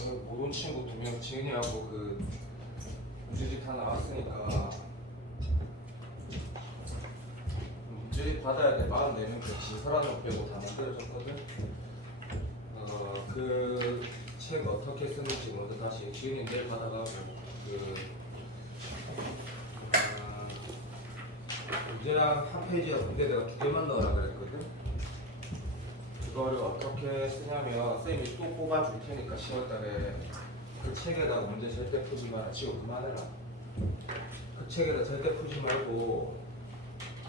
못 온 친구 2명 지은이하고 문제집 다 나왔으니까 문제집 받아야 돼. 44명 진설하는 빼고 다 만들어졌거든. 그 책 어떻게 쓰는지 먼저 다시 지은이 내일 받아가고 문제랑 한 페이지가 문제 내가 2개만 넣으라 그랬거든. 그거를 어떻게 쓰냐면 쌤이 또 뽑아줄 테니까 10월달에 그 책에다가 문제 절대 풀지 마라. 지금 그만해라. 그 책에다 절대 풀지 말고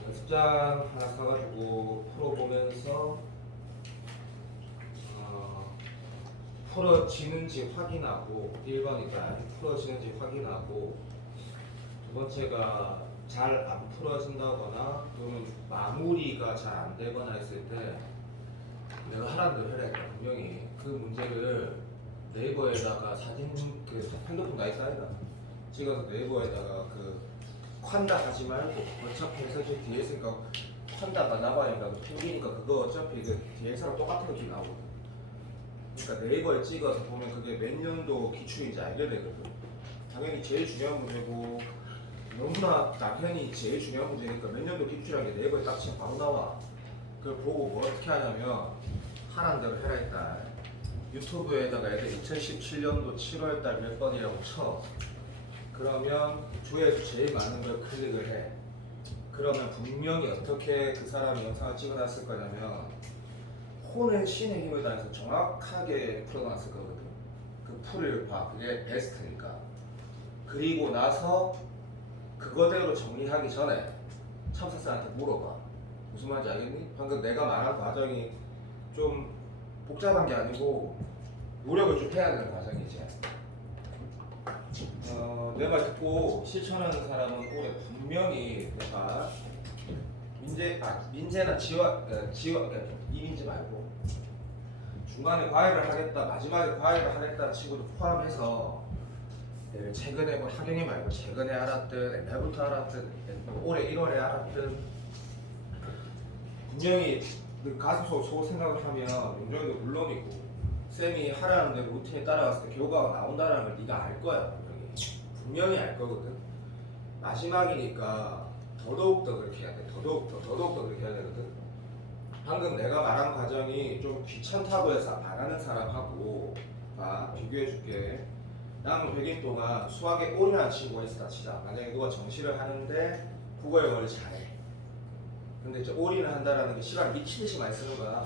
연습장 하나 사가지고 풀어보면서 풀어지는지 확인하고 1번이다. 풀어지는지 확인하고 두 번째가 잘 안 풀어진다거나 또는 마무리가 잘 안 되거나 했을 때 내가 하라는 대로 해라 했다. 분명히 그 문제를 네이버에다가 사진 핸드폰 나이사이다 찍어서 네이버에다가 콴다 하지 말고 어차피 해석지 뒤에 있으니까 콴다가 나봐니까 핑기니까 그거 어차피 뒤에 사람 똑같은 거 나오거든. 그러니까 네이버에 찍어서 보면 그게 몇 년도 기출인지 알게 되거든. 당연히 제일 중요한 문제고 너무나 당연히 제일 중요한 문제니까 몇 년도 기출이라는 게 네이버에 딱 치면 바로 나와. 그걸 보고 뭐 어떻게 하냐면 하라는 대로 해라 했다. 유튜브에다가 애들 2017년도 7월달 몇 번이라고 쳐. 그러면 조회수 제일 많은 걸 클릭을 해. 그러면 분명히 어떻게 그 사람이 영상을 찍어놨을 거냐면 혼은 신의 힘을 다해서 정확하게 풀어놨을 거거든. 그 풀을 봐. 그게 베스트니까. 그리고 나서 그거대로 정리하기 전에 첨삭사한테 물어봐. 무슨 말인지 알겠니? 방금 내가 말한 과정이 좀 복잡한 게 아니고 노력을 좀 해야 되는 과정이지. 내 말 듣고 실천하는 사람은 올해 분명히 내가 민재나 이민재 말고 중간에 과외를 하겠다, 마지막에 과외를 하겠다 친구도 포함해서 최근에 뭐 학연이 말고 최근에 알았든 옛날부터 알았든 올해 1월에 알았든 분명히 가슴속으로 생각을 하면 용정이도 물론이고 쌤이 하라는 대로 루틴에 따라갔을 때 결과가 나온다는 걸 네가 알 거야. 분명히 알 거거든. 마지막이니까 더더욱더 그렇게 해야 돼. 더더욱더 그렇게 해야 되거든. 방금 내가 말한 과정이 좀 귀찮다고 해서 안 하는 사람하고 비교해 줄게. 남은 100일 동안 수학에 올인한 친구가 있었다 치자. 만약에 누가 정시를 하는데 국어 영어를 잘해. 근데 이제 올인을 한다라는 게 시간 미치듯이 많이 쓰는 거야.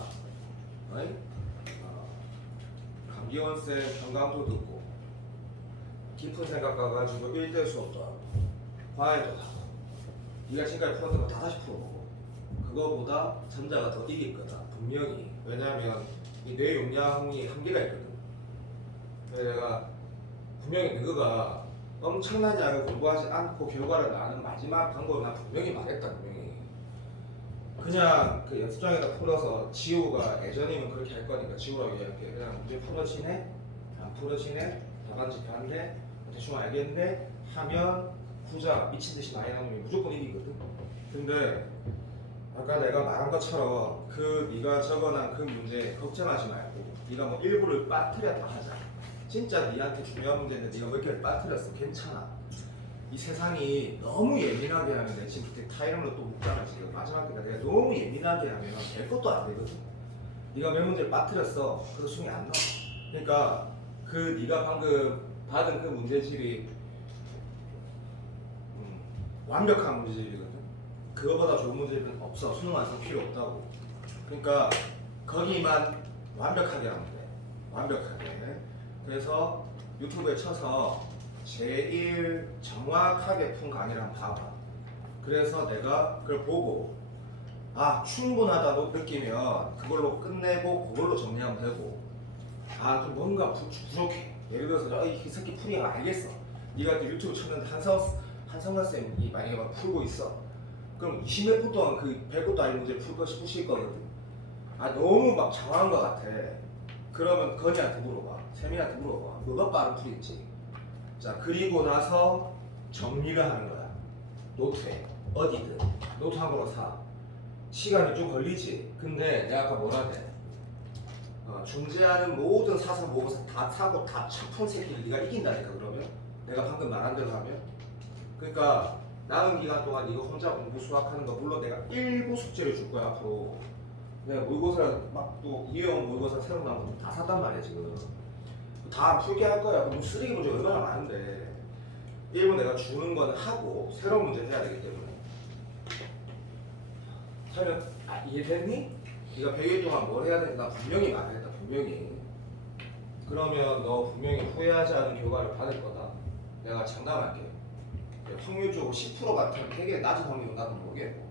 감기원 쌤 경강도 듣고 깊은 생각 가가지고 1대 수업도 하고 과외도 하고 네가 지금까지 풀었던 거 다 다시 풀어보고 그거보다 전자가 더 이길 거다 분명히. 왜냐하면 이 뇌 용량이 한계가 있거든. 그래서 내가 분명히 너가 엄청난 양을 공부하지 않고 결과를 나는 마지막 방법을 난 분명히 말했다. 분명히 그냥 그 연습장에다 풀어서 지우가 예전이면 그렇게 할 거니까 지우라고 얘기할게. 그냥 문제 풀어지네? 안 풀어지네? 답안지 반대? 대충 알겠네? 하면 후자 미친듯이 많이 나오면 무조건 이기거든. 근데 아까 내가 말한 것처럼 네가 적어놓은 그 문제 걱정하지 말고 네가 뭐 일부를 빠뜨렸다 하자. 진짜 네한테 중요한 문제인데 네가 몇 개를 빠뜨렸어. 괜찮아. 이 세상이 너무 예민하게 하면 내 지금 그때 타이밍으로 또 묻잖아. 지금 마지막 때가 내가 너무 예민하게 하면 될 것도 안 되거든. 네가 몇 문제를 빠뜨렸어. 그래서 숨이 안 나와. 그러니까 네가 방금 받은 그 문제집이 완벽한 문제집이거든. 그거보다 좋은 문제집은 없어. 수능 완성 필요 없다고. 그러니까 거기만 완벽하게 하면 돼. 완벽하게. 그래서 유튜브에 쳐서 제일 정확하게 푼 강의를 한번 봐봐. 그래서 내가 그걸 보고 충분하다고 느끼면 그걸로 끝내고 그걸로 정리하면 되고 좀 뭔가 부족해. 예를 들어서 이 새끼 풀이가 알겠어. 네가 유튜브 쳤는데 한성관 쌤이 만약에 막 풀고 있어. 그럼 20몇 분 동안 그 100것도 아닌 문제를 푸실 거거든. 너무 막 장황한 것 같아. 그러면 건이한테 물어봐. 세민한테 물어봐. 뭐가 빠른 풀인지. 자, 그리고 나서 정리를 하는 거야. 노트에. 어디든. 노트 한 권을 사. 시간이 좀 걸리지. 근데 내가 아까 뭐라 해? 존재하는 모든 사사 모사 다 사고 다 첩은 새끼를 네가 이긴다니까. 그러면 내가 방금 말한 대로 하면, 그러니까 남은 기간 동안 네가 혼자 공부 수학하는 거 물론 내가 일부 숙제를 줄 거야 앞으로. 내가 모의고사 막 또 이해원 모의고사 새로 나온 거 다 샀단 말이야 지금. 다 풀게 할 거야. 그럼 쓰레기 문제 얼마나 많은데. 일부 내가 주는 거는 하고 새로운 문제 해야 되기 때문에. 설명 이해됐니? 네가 100일 동안 뭘 해야 되나 분명히 말했다. 분명히. 그러면 너 분명히 후회하지 않은 결과를 받을 거다. 내가 장담할게. 확률적으로 10% 같은 되게 낮은 확률은 나도 모르겠고.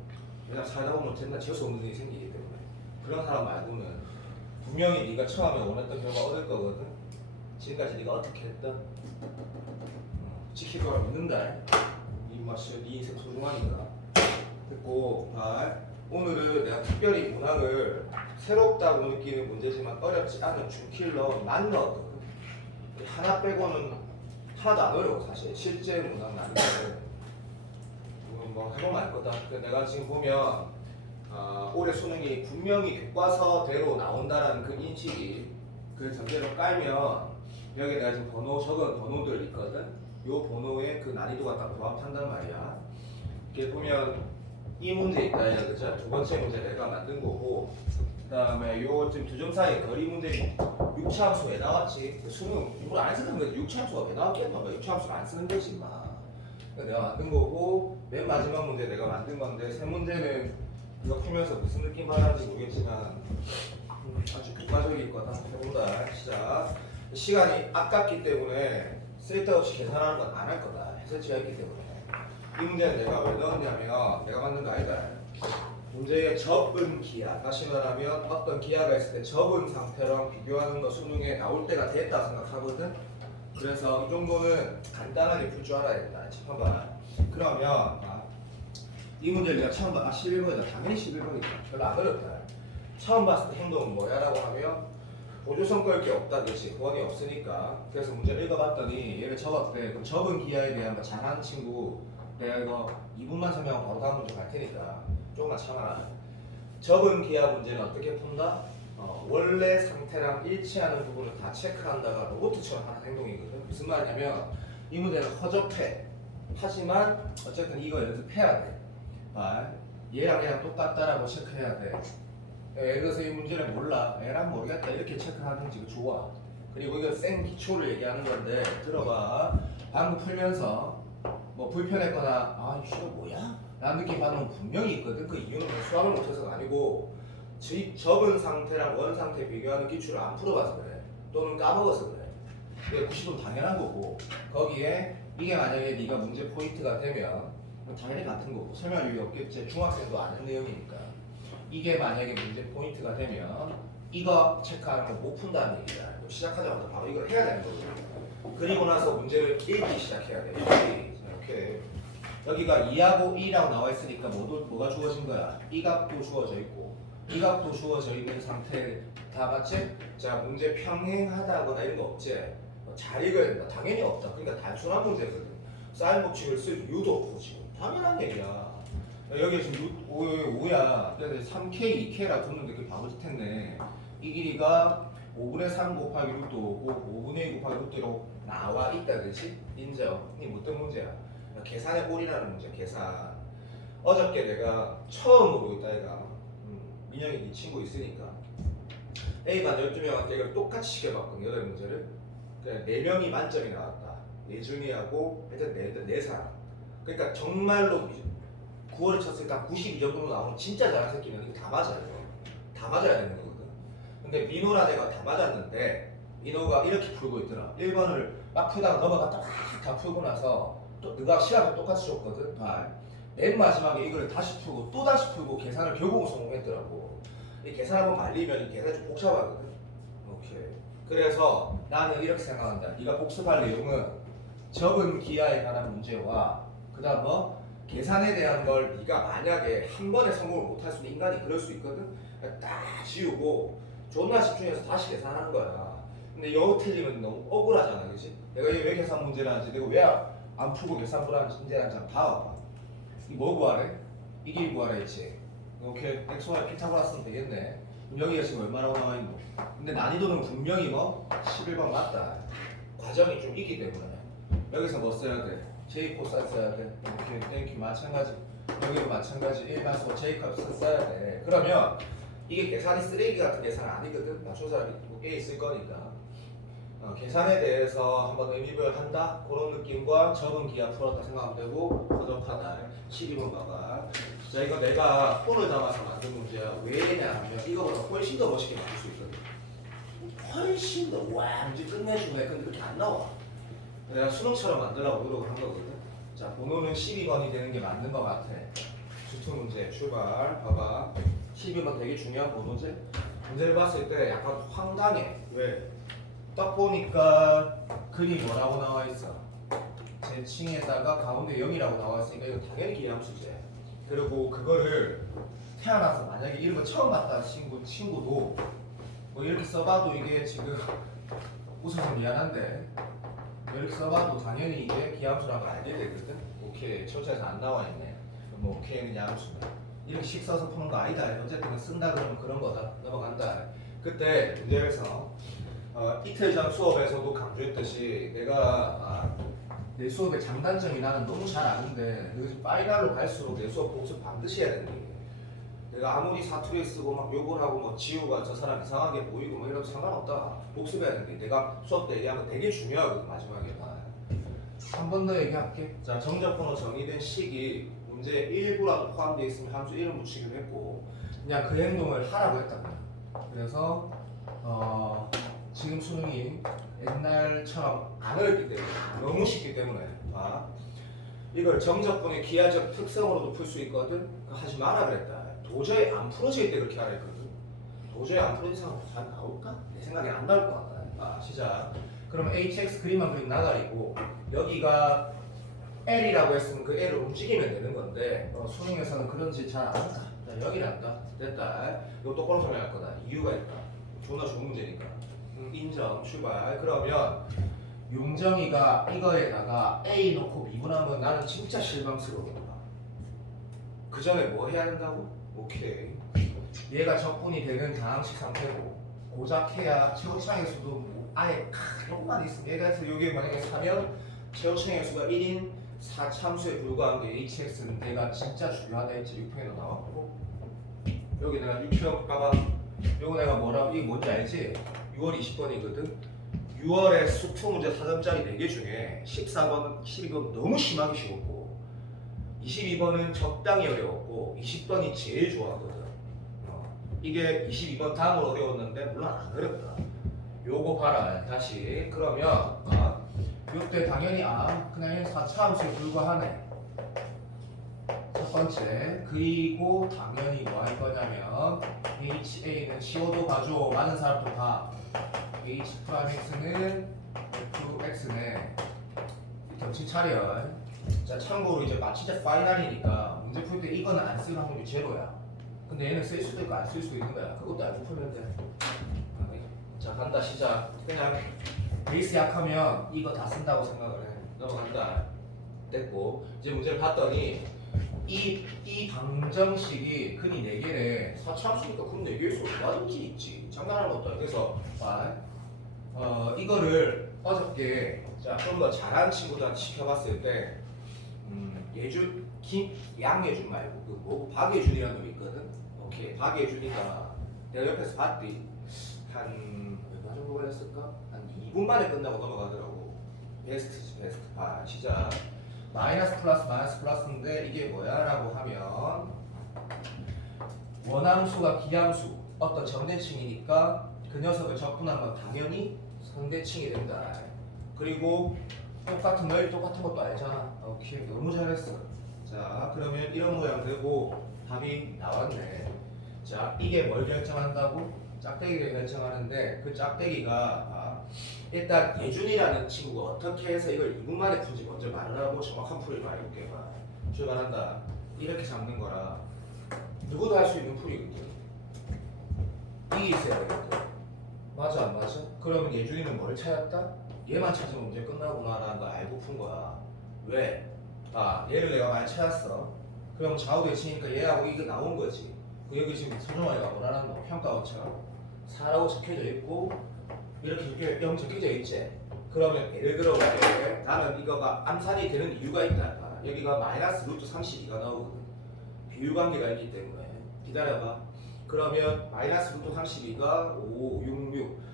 왜냐면 살다 보면 맨날 재수 없는 일이 생기기 때문에. 그런 사람 말고는 분명히 네가 처음에 원했던 결과 얻을 거거든. 지금까지 네가 어떻게 했든 지킬 거라 믿는다. 네 맛이 네 인생 소중하니까. 됐고, 오늘은 내가 특별히 문항을 새롭다고 느끼는 문제지만 어렵지 않은 중킬러 많이 넣었거든. 하나 빼고는 하나도 안 어려워 사실. 실제 문항 난이도는 뭐 해보면 알 거다. 내가 지금 보면 올해 수능이 분명히 교과서대로 나온다라는 그 인식이 그 전제로 깔면 여기 내가 지금 번호 적은 번호들 있거든. 요 번호에 그 난이도가 딱 부합한단 말이야. 이렇게 보면 이 문제 있다 야 그죠? 두 번째 문제 내가 만든 거고, 그 다음에 요 지금 두 점 사이 거리 문제 육차함수 왜 나왔지? 수능 일부러 안 쓰는 건데 육차함수가 왜 나왔겠노? 육차함수를 안 쓰는 거지 마. 내가 만든 거고, 맨 마지막 문제 내가 만든 건데, 세 문제는 이거 풀면서 무슨 느낌 받았는지 모르겠지만 아주 교과적일 거다. 해본다. 시작. 시간이 아깝기 때문에 쓸데없이 계산하는 건 안 할 거다. 해설지가 있기 때문에. 이 문제는 내가 왜 넣었냐면 내가 만든 거 아니다. 문제의 접은 기하, 다시 말하면 어떤 기하가 있을 때 접은 상태랑 비교하는 거 수능에 나올 때가 됐다 생각하거든. 그래서 이 정도는 간단하게 풀 줄 알아야 된다. 봐봐. 그러면 이 문제를 내가 처음 봐. 11번이다. 당연히 11번이다. 별로 안 어렵다. 처음 봤을 때 행동은 뭐야? 라고 하면 보조성 끌 게 없다. 그렇지. 원이 없으니까. 그래서 문제를 읽어봤더니 얘를 접었대. 그럼 접은 기하에 대한 거 잘하는 친구 내가 이거 2분만 설명하고 바로 다음 문제 갈 테니까 조금만 참아라. 접은 기하 문제는 어떻게 푼다? 원래 상태랑 일치하는 부분을 다 체크한다가 로봇처럼 하는 행동이거든. 무슨 말이냐면 이 문제는 허접해. 하지만 어쨌든 이거 연습해야 돼. 얘랑 얘랑 똑같다라고 체크해야 돼. 예를 들어서 이 문제를 몰라. 얘랑 모르겠다. 이렇게 체크하든지 좋아. 그리고 이거 생 기초를 얘기하는 건데 들어봐. 방금 풀면서 뭐 불편했거나 이거 뭐야? 라는 느낌 받으면 분명히 있거든. 그 이유는 수학을 못해서가 아니고 접은 상태랑 원 상태 비교하는 기출을 안 풀어봐서 그래. 또는 까먹어서 그래. 근데 90은 당연한 거고, 거기에 이게 만약에 네가 문제 포인트가 되면 당연히 같은 거고 설명할 이유 없겠지. 중학생도 아는 내용이니까. 이게 만약에 문제 포인트가 되면 이거 체크하는 거 못 푼다는 얘기야. 시작하자마자 바로 이걸 해야 되는 거죠. 그리고 나서 문제를 읽기 시작해야 돼. 이렇게 여기가 2하고 1이라고 나와 있으니까 뭐가 주어진 거야? 이 값도 주어져 있고 이 값도 주어져 있는 상태 다 맞지? 자, 문제 평행하다거나 이런 거 없지? 잘 읽어야 된다. 당연히 없다. 그러니까 단순한 문제거든. 사인 법칙을 쓸 이유도 없고 지금 당연한 얘기야. 여기 지금 5야. 그래서 3K, 2K라 붙는데 그게 바보짓 했네. 이 길이가 5분의 3 곱하기 루트 5고 5분의 2 곱하기 루트 1로 나와 있다. 그렇지? 인정. 이게 어떤 문제야? 계산의 꼴이라는 문제. 계산. 어저께 내가 처음으로 있다 얘가 민영이 네 친구 있으니까 A반 12명한테 이걸 똑같이 시켜봤거든. 8문제를. 그냥 4명이 만점이 나왔다. 예준이하고 하여튼 4사람. 그러니까 정말로 9월에 쳤을 때 92 정도 나오면 진짜 잘한 새끼는 이거 다 맞아요. 다 맞아야 되는 거거든. 근데 민호라 내가 다 맞았는데 민호가 이렇게 풀고 있더라. 1번을 막 풀다가 넘어갔다 막 다 풀고 나서 또 너가 시간을 똑같이 줬거든. 맨 마지막에 이걸 다시 풀고 또 다시 풀고 계산을 결국은 성공했더라고. 이 계산 한번 말리면 이 계산이 좀 복잡하거든. 오케이. 그래서 나는 이렇게 생각한다. 네가 복습할 내용은 적은 기하에 관한 문제와 그 다음 계산에 대한 걸 네가 만약에 한 번에 성공을 못할 수도 인간이 그럴 수 있거든. 그러니까 딱 지우고 존나 집중해서 다시 계산하는 거야. 근데 영어 틀리면 너무 억울하잖아, 그렇지? 내가 이게 왜 계산 문제를 하는지, 내가 왜 안 풀고 계산 문제를 하는지 한번 봐봐. 이 뭐 구하래? 이 길이 구하라 했지. 오케이, 엑소와 피타고라스 쓰면 되겠네. 여기가 지금 얼마라고 나와 있노? 근데 난이도는 분명히 뭐 11번 맞다. 과정이 좀 있기 때문에 여기서 뭐 써야 돼? J 코사인 써야 돼. 이렇게 땡큐 마찬가지. 여기도 마찬가지. 일반수 J 값을 써야 돼. 그러면 이게 계산이 쓰레기 같은 계산은 아니거든. 맞춘 사람이 꽤 있을 거니까. 계산에 대해서 한번 의미부여한다 그런 느낌과 적은 기하 풀었다 생각하면 되고 허접하다 12번 봐봐. 자 이거 내가 폰을 담아서 만든 문제야. 왜냐하면 이거보다 훨씬 더 멋있게 만들 수 있거든. 훨씬 더와 문제 끝내주네. 근데 그렇게 안 나와. 내가 수능처럼 만들라고 노력을 한 거거든. 자 번호는 12번이 되는 게 맞는 것 같아. 주투 문제 출발 봐봐. 12번 되게 중요한 번호제. 문제를 봤을 때 약간 황당해. 왜? 딱 보니까 글이 뭐라고 나와 있어? 제칭에다가 가운데 0이라고 나와 있으니까 이거 당연히 기함수제. 그리고 그거를 태어나서 만약에 이런 거 처음 봤다 친구도 뭐 이렇게 써봐도 이게 지금 웃어서 미안한데 이렇게 써봐도 당연히 이게 기함수라는 걸 알게 되거든. 오케이 철자에서 안 나와 있네. 뭐 오케이는 양수다. 이렇게 식 써서 푸는 거 아니다. 어쨌든 쓴다 그러면 그런 거다. 넘어간다. 그때 문제에서 이틀 전 수업에서도 강조했듯이 내가 내 수업의 장단점이 나는 너무 잘 아는데 내가 파이널로 갈수록 내 수업 복습 반드시 해야 되는 게 내가 아무리 사투리 쓰고 막 욕을 하고 뭐 지우가 저 사람 이상하게 보이고 뭐 이러면 상관없다. 복습해야 되는 게 내가 수업 때 얘기한 거 되게 중요하거든. 마지막에 한 번 더 얘기할게. 자 정적번호 정의된 식이 문제 1부라도 포함되어 있으면 함수 1은 붙이기로 했고 그냥 그 행동을 하라고 했단 말이야. 그래서 지금 수능이 옛날처럼 안 어렵기 때문에 너무 쉽기 때문에 이걸 정적분의 기하적 특성으로도 풀 수 있거든. 하지 마라 그랬다. 도저히 안 풀어질 때 그렇게 하라 했거든. 도저히 안 풀어질 상황 잘 나올까? 내 생각에 안 나올 것 같다. 시작. 그럼 HX 그림만 그리면 나가리고 여기가 L이라고 했으면 그 L을 움직이면 되는 건데 수능에서는 그런 짓 잘 안 한다. 여기란다. 됐다. 이거 똑바로 설명할 거다. 이유가 있다. 존나 좋은 문제니까. 인정 출발. 그러면 용정이가 이거에다가 A 놓고 미분하면 나는 진짜 실망스러워. 그 전에 뭐 해야 된다고? 오케이. 얘가 적분이 되는 다항식 상태고 고작해야 최고창의 수도 뭐 아예 요것만 있으면 얘가 해서 여기 만약에 4면 최고창의 수가 1인 4참수에 불과한 게 HX는 내가 진짜 중요하다 했지. 6평에도 나왔고 여기 내가 6평 까봐 요거 내가 뭐라고 이게 뭔지 알지? 6월 20번이거든. 6월에 수투 문제 4점짜리 4개 중에 14번, 12번 너무 심하게 쉬웠고 22번은 적당히 어려웠고 20번이 제일 좋았거든. 이게 22번 다음으로 어려웠는데 물론 안 어렵다. 요거 봐라 다시. 그러면 요때 당연히 그냥 4차 함수에 불과하네. 첫 번째. 그리고 당연히 뭐 할 거냐면 HA는 CO2 봐줘. 많은 사람도 봐. H'X는 FX네. 정신 차려. 자 참고로 이제 마치자 파이널이니까 문제 풀 때 이거는 안 쓸 확률이 제로야. 근데 얘는 쓸 수도 있고 안 쓸 수도 있는 거야. 그것도 알고 풀면 돼. 자 간다 시작. 그냥 베이스 약하면 이거 다 쓴다고 생각을 해. 넘어간다. 됐고 이제 문제를 봤더니 이 방정식이 근이 4개래. 4참수니까 근 4개일 수 얼마든지 있지. 장난하는 것도 아니고. 그래서 이거를 어저께 좀 더 잘하는 친구들한테 시켜봤을 때 예준, 양예준 말고 그 뭐 박예준이라는 놈이 있거든. 오케이 박예준이가 내가 옆에서 봤디. 한 얼마 정도 걸렸을까? 한 2분 만에 끝나고 넘어가더라고. 베스트지 베스트. 시작. 마이너스 플러스 플러스인데 이게 뭐야? 라고 하면 원함수가 기함수 어떤 정대칭이니까 그 녀석을 적분하면 당연히 상대칭이 된다. 그리고 똑같은 널 똑같은 것도 알잖아. 오케이 너무 잘했어. 자 그러면 이런 모양 되고 답이 나왔네. 자 이게 뭘 결정한다고? 짝대기를 결정하는데 그 짝대기가 일단 예준이라는 친구가 어떻게 해서 이걸 2분 만에 푼지 먼저 말을 하고 정확한 풀이를 말해볼게. 출발한다. 이렇게 잡는 거라 누구도 할 수 있는 풀이거든. 이게 있어야 되거든. 맞아 안 맞아? 그러면 예준이는 뭘 찾았다? 얘만 찾으면 문제 끝나구나라는 거 알고 푼 거야. 왜? 얘를 내가 많이 찾았어. 그럼 좌우 대칭이니까 얘하고 이거 나온 거지. 그 여기 지금 서정환이가 뭐라는 거 평가원처럼 4라고 적혀져 있고 이렇게 0 적혀져 있지. 그러면 예를 들어 볼게. 나는 이거가 암산이 되는 이유가 있다. 여기가 마이너스 루트 32가 나오거든. 비율관계가 있기 때문에 기다려봐. 그러면 마이너스 루트 32가 5, 6, 6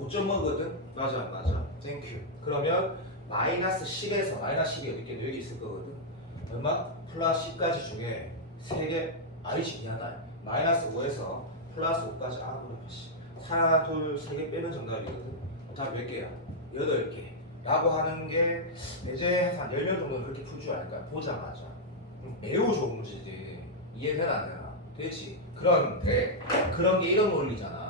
5.5거든? 맞아. 땡큐. 그러면 마이너스 10에서 마이너스 10이 어디게 여기 있을 거거든? 얼마? 플러스 10까지 중에 3개 아니지 미안하다. 마이너스 5에서 플러스 5까지 그래 4, 2, 3개 빼면 정답이거든. 답이 몇 개야? 8개 라고 하는 게 이제 한 10명 정도는 그렇게 풀 줄 알까? 보자마자 매우 좋은 문제지. 이해되나 안 되나? 되지. 그런데 그런 게 이런 논리잖아.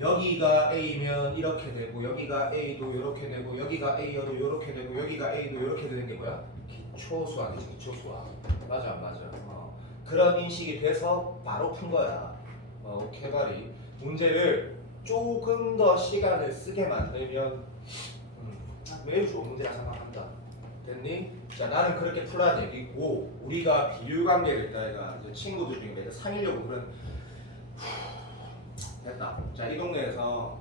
여기가 A면 이렇게 되고 여기가 A도 이렇게 되고 여기가 A여도 이렇게 되고 여기가 A도 이렇게 되는 게 뭐야? 기초수학이지. 기초수학. 맞아. 그런 인식이 돼서 바로 푼 거야. 개발이 문제를 조금 더 시간을 쓰게 만들면 매우 좋은 문제라 생각한다. 됐니? 자, 나는 그렇게 풀라는 얘기고 우리가 비율관계를 따위가 이제 친구들 중에 매일 상의려고 그런 됐다. 자, 이 동네에서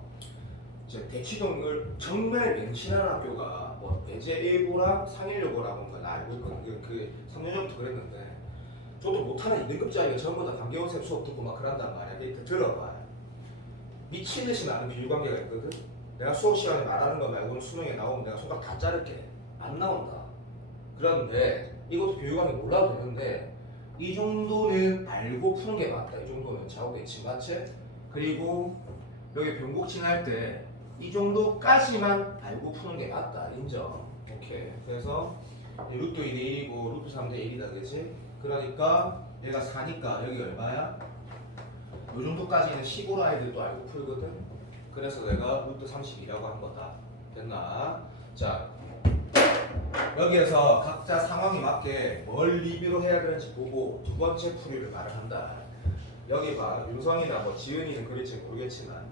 이제 대치동을 정말 맹신하는 학교가 뭐 배제일고랑 상일여고라고 나 알고 있거든. 그 3년 전부터 그랬는데 저도 못하는 2등급짜리가 전부 다 강경원쌤 수업 듣고 막 그런단 말이야. 근데 들어봐. 미친 듯이 나는 비율관계가 있거든. 내가 수업 시간에 말하는 거 말고는 수능에 나오면 내가 손가락 다 자를게. 안 나온다. 그런데 이것도 비율관계 몰라도 되는데 이 정도는 알고 푸는 게 맞다. 이 정도는 자고겠지, 맞지? 그리고 여기 변곡칭 할 때 이 정도까지만 알고 푸는 게 맞다. 인정. 오케이. 그래서 루트 2대 1이고 루트 3대 1이다. 그치? 그러니까 얘가 4니까 여기 얼마야? 요 정도까지는 시골 아이들도 알고 풀거든. 그래서 내가 루트 32라고 한 거다. 됐나? 자, 여기에서 각자 상황에 맞게 뭘 리뷰로 해야 되는지 보고 두 번째 풀이를 말을 한다. 여기 봐. 윤성이나 뭐 지은이는 그럴지 모르겠지만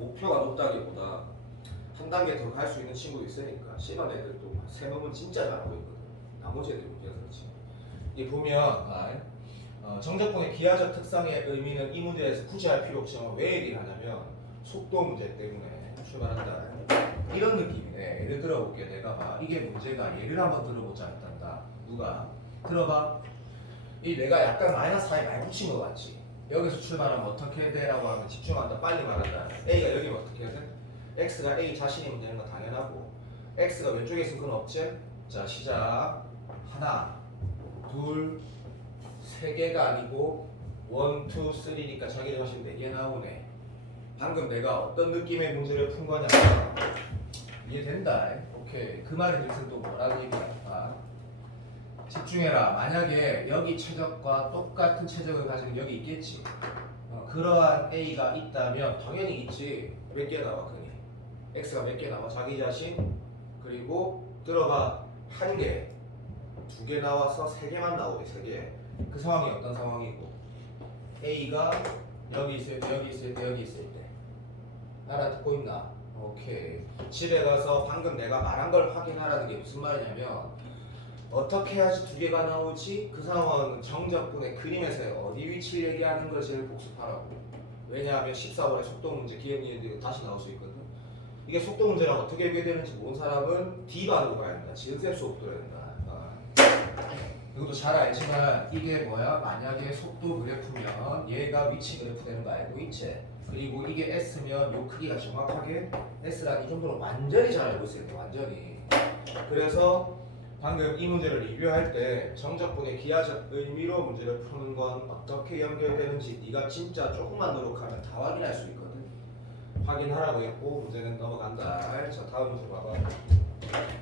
목표가 높다기보다 한 단계 더 갈 수 있는 친구도 있으니까 심한 애들도 세모는 진짜 잘하고 있거든. 나머지 애들이 문제가 그렇지. 이 보면 정적분의 기하적 특성의 의미는 이 문제에서 굳이 할 필요 없지만 왜 얘기를 하냐면 속도 문제 때문에 출발한다. 이런 느낌이네. 예를 들어볼게. 내가 봐. 이게 문제가 예를 한번 들어보자 했단다. 누가? 들어봐. 이 내가 약간 마이너스 4에 많이 붙인 것 같지? 여기서 출발하면 어떻게 해야 돼? 라고 하면 집중한다. 빨리 말한다. A가 여기면 어떻게 해야 돼? X가 A 자신이면 되는 거 당연하고 X가 왼쪽에 있으면 그건 없지? 자, 시작. 하나, 둘, 세 개가 아니고 1, 2, 3니까 자기들 하시면 4개 나오네. 방금 내가 어떤 느낌의 문제를 푼 거냐면 이해된다. 오케이. 그 말의 뜻은 또 뭐라고 얘기할까? 집중해라. 만약에 여기 최적과 똑같은 최적을 가진 여기 있겠지. 그러한 A가 있다면 당연히 있지. 몇 개 나와 그니? X가 몇 개 나와? 자기 자신 그리고 들어봐. 한 개, 두 개 나와서 세 개만 나오네. 세 개. 그 상황이 어떤 상황이고 A가 여기 있을 때 여기 있을 때 여기 있을 때 알아듣고 있나? 오케이. 집에 가서 방금 내가 말한 걸 확인하라는 게 무슨 말이냐면 어떻게 해야지 두 개가 나오지? 그 상황은 정적분의 그림에서 어디 위치를 얘기하는 걸 제일 복습하라고. 왜냐하면 14월에 속도 문제 기억니은데 다시 나올 수 있거든. 이게 속도 문제랑 어떻게 해결되는지 모르는 사람은 D반으로 가야 된다. 지은쌤 수업 들어야 된다. 이것도 잘 알지만 이게 뭐야? 만약에 속도 그래프면 얘가 위치 그래프 되는 거 알고 있지? 그리고 이게 S면 요 크기가 정확하게 S랑 이 정도로 완전히 잘 알고 있어야 돼. 완전히. 그래서 방금 이 문제를 리뷰할 때 정적분의 기하적 의미로 문제를 푸는 건 어떻게 연결되는지 네가 진짜 조금만 노력하면 다 확인할 수 있거든. 확인하라고 했고 문제는 넘어간다. 자, 다음 문제 봐봐.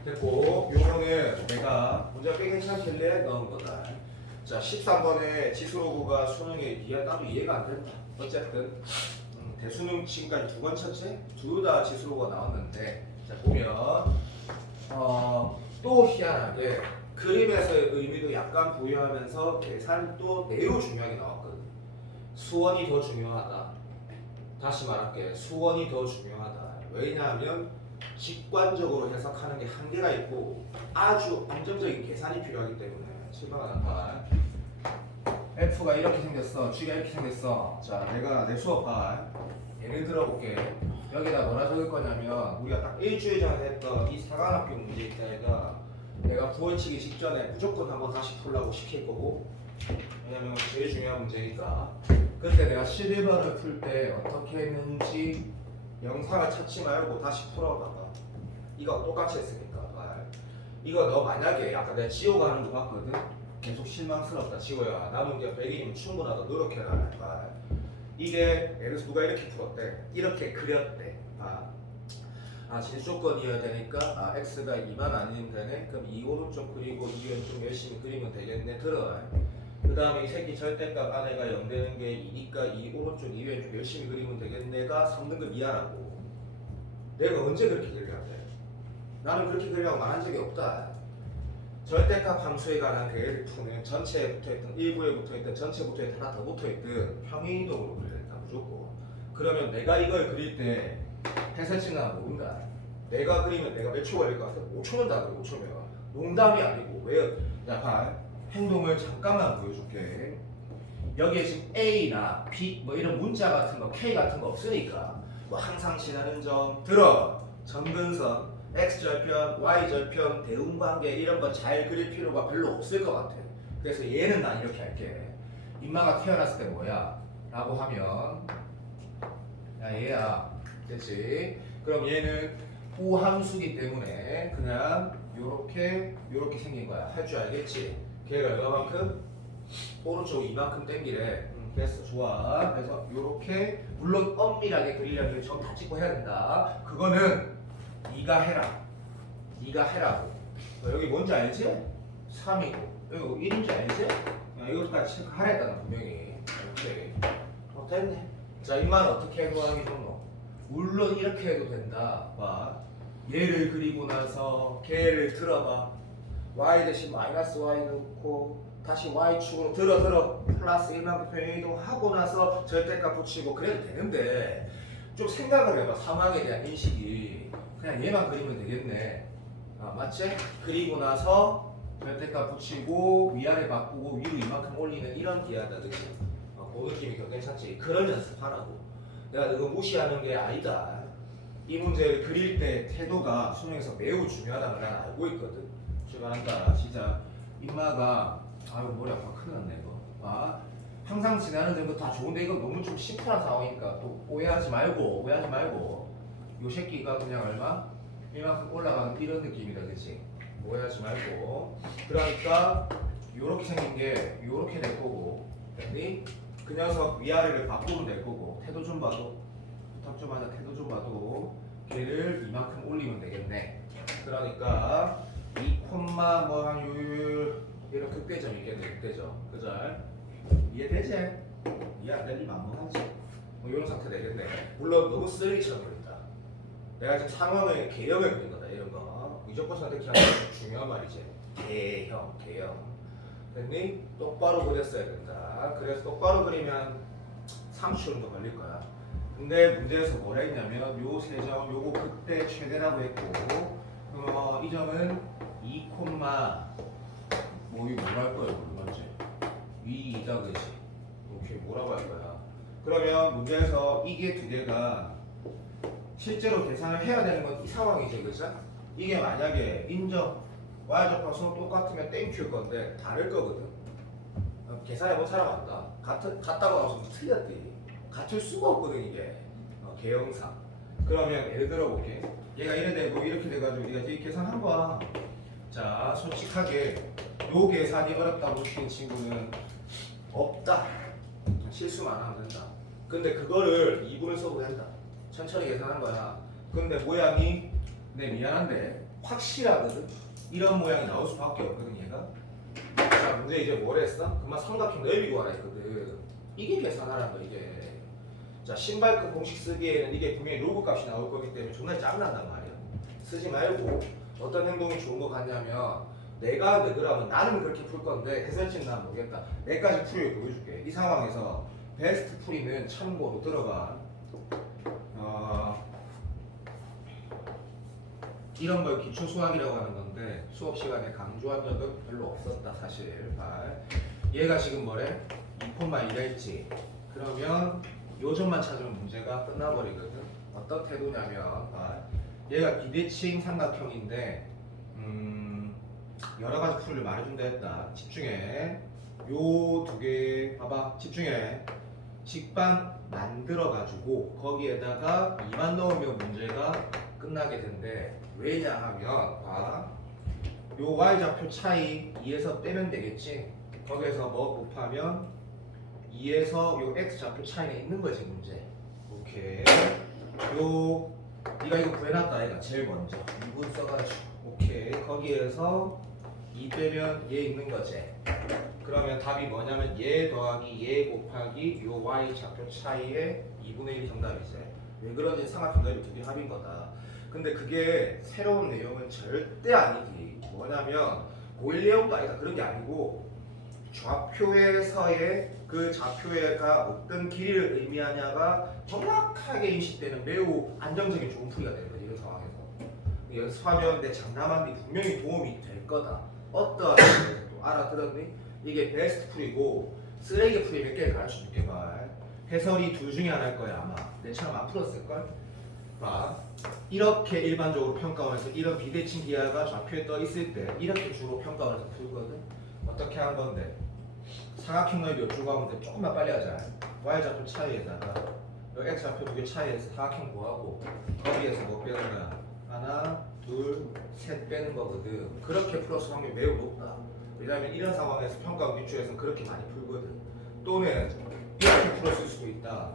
됐고 요거는 내가 문제가 꽤 괜찮길래 넣은 거다. 자, 13번에 지수로구가 수능에 따로 이해가 안 된다. 어쨌든 대수능 지금까지 두 번 쳤지? 둘 다 지수로구가 나왔는데 자 보면 또 희한하게 그림에서의 의미도 약간 부여하면서 계산도 매우 중요하게 나왔거든. 수원이 더 중요하다. 다시 말할게. 수원이 더 중요하다. 왜냐하면 직관적으로 해석하는 게 한계가 있고 아주 안정적인 계산이 필요하기 때문에 실망하는 말. F가 이렇게 생겼어. G가 이렇게 생겼어. 자, 내가 내 수업 봐. 예를 들어볼게. 여기다 뭐라 적을 거냐면 우리가 딱 일주일 전에 했던 이 사관학교 문제 있다니까 내가 9월 치기 직전에 무조건 한번 다시 풀라고 시킬 거고, 왜냐면 제일 중요한 문제니까. 그때 내가 11번을 풀 때 어떻게 했는지 영상을 찾지 말고 다시 풀어봐봐. 이거 똑같이 했으니까. 이거 너 만약에 아까 내가 지호가 하는 거 봤거든? 계속 실망스럽다. 지호야, 남은 게 100이면 충분하다. 노력해라. 이게 예를 들어서 누가 이렇게 풀었대. 이렇게 그렸대. 진수조건이어야 되니까 x가 2만 아니면 되네. 그럼 이 오른쪽 그리고 이 왼쪽 열심히 그리면 되겠네. 들어. 그 다음에 이 새끼 절대값 안에가 0 되는 게 2니까 이 오른쪽 이 왼쪽 열심히 그리면 되겠네가 3등급 이하라고. 내가 언제 그렇게 그리려고 해? 나는 그렇게 그리려고 말한 적이 없다. 절대값 함수에 관한 그 F는 전체에 붙어있던 일부에 붙어있던 전체에 붙어있던 하나 더 붙어있던 평행이동으로 그려야겠다. 무조건. 그러면 내가 이걸 그릴 때 해설치는 모른다. 내가 그리면 내가 몇 초 걸릴 것 같아? 5초면 다 그래. 5초면. 농담이 아니고. 왜요? 야, 봐. 행동을 잠깐만 보여줄게. 여기에 지금 A나 B 뭐 이런 문자 같은 거 K 같은 거 없으니까 뭐 항상 지나는 점 들어. 점근선 X절편, Y절편, 대응관계 이런 거 잘 그릴 필요가 별로 없을 것 같아. 그래서 얘는 난 이렇게 할게. 인마가 태어났을 때 뭐야? 라고 하면 야 얘야. 됐지? 그럼 얘는 우함수기 때문에 그냥 요렇게 생긴 거야. 할 줄 알겠지? 걔가 얼마만큼? 오른쪽 이만큼 땡기래. 됐어. 좋아. 그래서 요렇게 물론 엄밀하게 그리려면 점 다 찍고 해야 된다. 그거는 네가 해라. 네가 해라고. 여기 뭔지 알지? 3이고 여기 1인지 알지? 이것까지 체크하라 했다 분명히. 오케이. 됐네. 자, 이만 어떻게 해보하기 좋노? 물론 이렇게 해도 된다. 봐. 얘를 그리고 나서 걔를 들어봐. y 대신 마이너스 y 넣고 다시 y축으로 들어 플러스 1만큼 평행이동 하고 나서 절대값 붙이고 그래도 되는데 좀 생각을 해봐. 상황에 대한 인식이. 그냥 얘만 그리면 되겠네. 맞지? 그리고 나서 절대값 붙이고 위아래 바꾸고 위로 이만큼 올리는 이런 기하다. 그치? 그 느낌이 괜찮지? 그런 연습하라고. 내가 이거 무시하는 게 아니다. 이 문제를 그릴 때 태도가 수능에서 매우 중요하다는 걸 난 알고 있거든. 출발한다. 시작. 인마가 아유 머리 아파 큰일 났네 이거. 항상 지나는 점도 다 좋은데 이거 너무 좀 심플한 상황이니까 또 오해하지 말고 요 새끼가 그냥 얼마? 이만큼 올라가는 이런 느낌이다. 그치? 오해하지 말고. 그러니까 요렇게 생긴 게 요렇게 될 거고, 됐니? 그 녀석 위아래를 바꾸면 될 거고, 태도 좀 봐도 부탁 좀 하자. 태도 좀 봐도 걔를 이만큼 올리면 되겠네. 그러니까 2 콤마 뭐한 요율 이런 극대점 있겠네. 극대점. 그죠? 이해되지? 이해 안 되니 만만하지? 뭐 이런 상태 되겠네. 물론 너무 쓰레기처럼 그린다. 내가 지금 상황의 개형을 그린 거다. 이런 거 무조건 선택하는 게 중요한 말이지. 개형. 됐니? 똑바로 그렸어야 된다. 그래서 똑바로 그리면 30초 정도 걸릴 거야. 근데 문제에서 뭐라 했냐면 요 세 점 요거 그때 최대라고 했고, 이 점은 2 콤마 뭐 이거 뭐라 할 거야? 먼저 위이다. 그지? 오케이. 뭐라고 할 거야? 그러면 문제에서 이게 두 개가 실제로 계산을 해야 되는 건 이 상황이지. 그죠? 이게 만약에 인정 y좌표 수는 똑같으면 땡큐일 건데 다를 거거든. 계산해본 사람 안다. 같다고 하면 틀렸대. 같을 수가 없거든 이게. 개형상. 그러면 예를 들어 볼게. 얘가 이래 되고 이렇게 돼가지고 네가 이 계산한 거야. 자, 솔직하게 요 계산이 어렵다고 시킨 친구는 없다. 실수만 하면 된다. 근데 그거를 2분을 써도 된다. 천천히 계산한 거야. 근데 모양이 미안한데 확실하거든. 이런 모양이 나올 수밖에 없거든 얘가. 자, 문제 이제 뭘 했어? 그만 삼각형 넓이고 하라 했거든. 이게 계산하라는 거 이게. 자, 신발끈 공식 쓰기에는 이게 분명히 로그 값이 나올 거기 때문에 존나 짱난단 말이야. 쓰지 말고 어떤 행동이 좋은 거 같냐면 내가 그러면 나는 그렇게 풀 건데 해설치는 난 모르겠다. 내까지 풀이를 보여줄게. 이 상황에서 베스트 풀이는 참고로 들어가. 이런 걸 기초 수학이라고 하는 건데 수업 시간에 강조한 적은 별로 없었다 사실. 얘가 지금 뭐래? 2가 있지. 그러면 요점만 찾으면 문제가 끝나버리거든. 어떤 태도냐면 얘가 비대칭 삼각형인데 여러 가지 풀을 말해준다 했다. 집중해. 요 두 개 봐봐. 집중해. 직반 만들어가지고 거기에다가 2만 넣으면 문제가 끝나게 된대. 왜냐하면 요 y좌표 차이 2에서 빼면 되겠지. 거기에서 뭐 곱하면 2에서 요 x좌표 차이가 있는 거지 문제. 오케이. 요 네가 이거 구해놨다 얘가 제일 먼저 2분 써가지고 오케이. 거기에서 2 빼면 얘 있는 거지. 그러면 답이 뭐냐면 얘 더하기 얘 곱하기 요 y좌표 차이의 2분의 1 정답이지. 왜 그런지 삼각형 넓이 두 개 합인 거다. 근데 그게 새로운 내용은 절대 아니지. 뭐냐면 고1 내용도 아니다. 그런 게 아니고 좌표에서의 그 좌표가 어떤 길이를 의미하냐가 정확하게 인식되는 매우 안정적인 좋은 풀이가 되는 거지. 이런 상황에서 연습하면 내 장남한테 분명히 도움이 될 거다. 어떠한 또 알아들었니? 이게 베스트 풀이고 쓰레기 풀이 몇 개를 가르쳐 줄게. 말 해설이 둘 중에 하나일 거야 아마. 내처럼 안 풀었을걸? 이렇게 일반적으로 평가원에서 이런 비대칭 기하가 좌표에 떠 있을 때 이렇게 주로 평가원에서 풀거든. 어떻게 한 건데? 사각형 넓이 어쩌고 하면 돼. 조금만 빨리 하자. y좌표 차이에다가 여기 x좌표 두 개 차이에서 사각형 구하고 거기에서 뭐 빼는 거야? 하나, 둘, 셋 빼는 거거든. 그렇게 풀었을 확률이 매우 높다. 왜냐면 이런 상황에서 평가원 기출에서는 그렇게 많이 풀거든. 또는 이렇게 풀었을 수도 있다.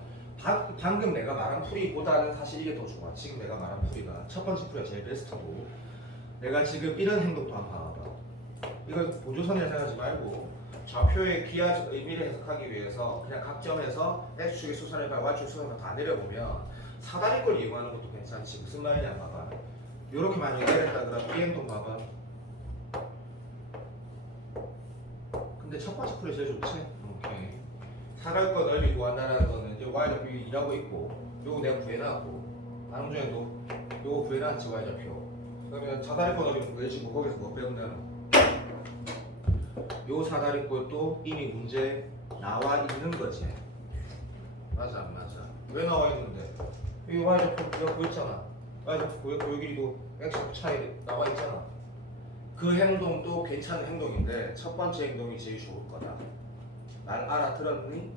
방금 내가 말한 풀이보다는 사실 이게 더 좋아. 지금 내가 말한 풀이가 첫 번째 풀이가 제일 베스트고, 내가 지금 이런 행동도 한번 봐봐. 이거 보조선이라 생각하지 말고 좌표의 기하 의미를 해석하기 위해서 그냥 각 점에서 x축의 수선을 봐, y축의 수선을 다 내려보면 사다리꼴 이용하는 것도 괜찮지. 무슨 말이냐 봐봐. 요렇게 만약에 내렸다 그러면 이 행동 봐봐. 근데 첫 번째 풀이 제일 좋지? 오케이. 사다리꼴 넓이 구한다는 거는 이제 y좌표 일하고 있고, 요거 내가 구해놨고, 다른 중에도 요거 구해놨지 y좌표. 그러면 사다리꼴 넓이는 구해지고 거기서 뭐 배운다는 요 사다리꼴도 이미 문제 나와 있는 거지. 맞아 안 맞아? 왜 나와 있는데? 이 y좌표 내가 구했잖아. y좌표 구했고 여기도 x좌표 차이 나와 있잖아. 그 행동도 괜찮은 행동인데 첫 번째 행동이 제일 좋을 거다. 날 알아들었니?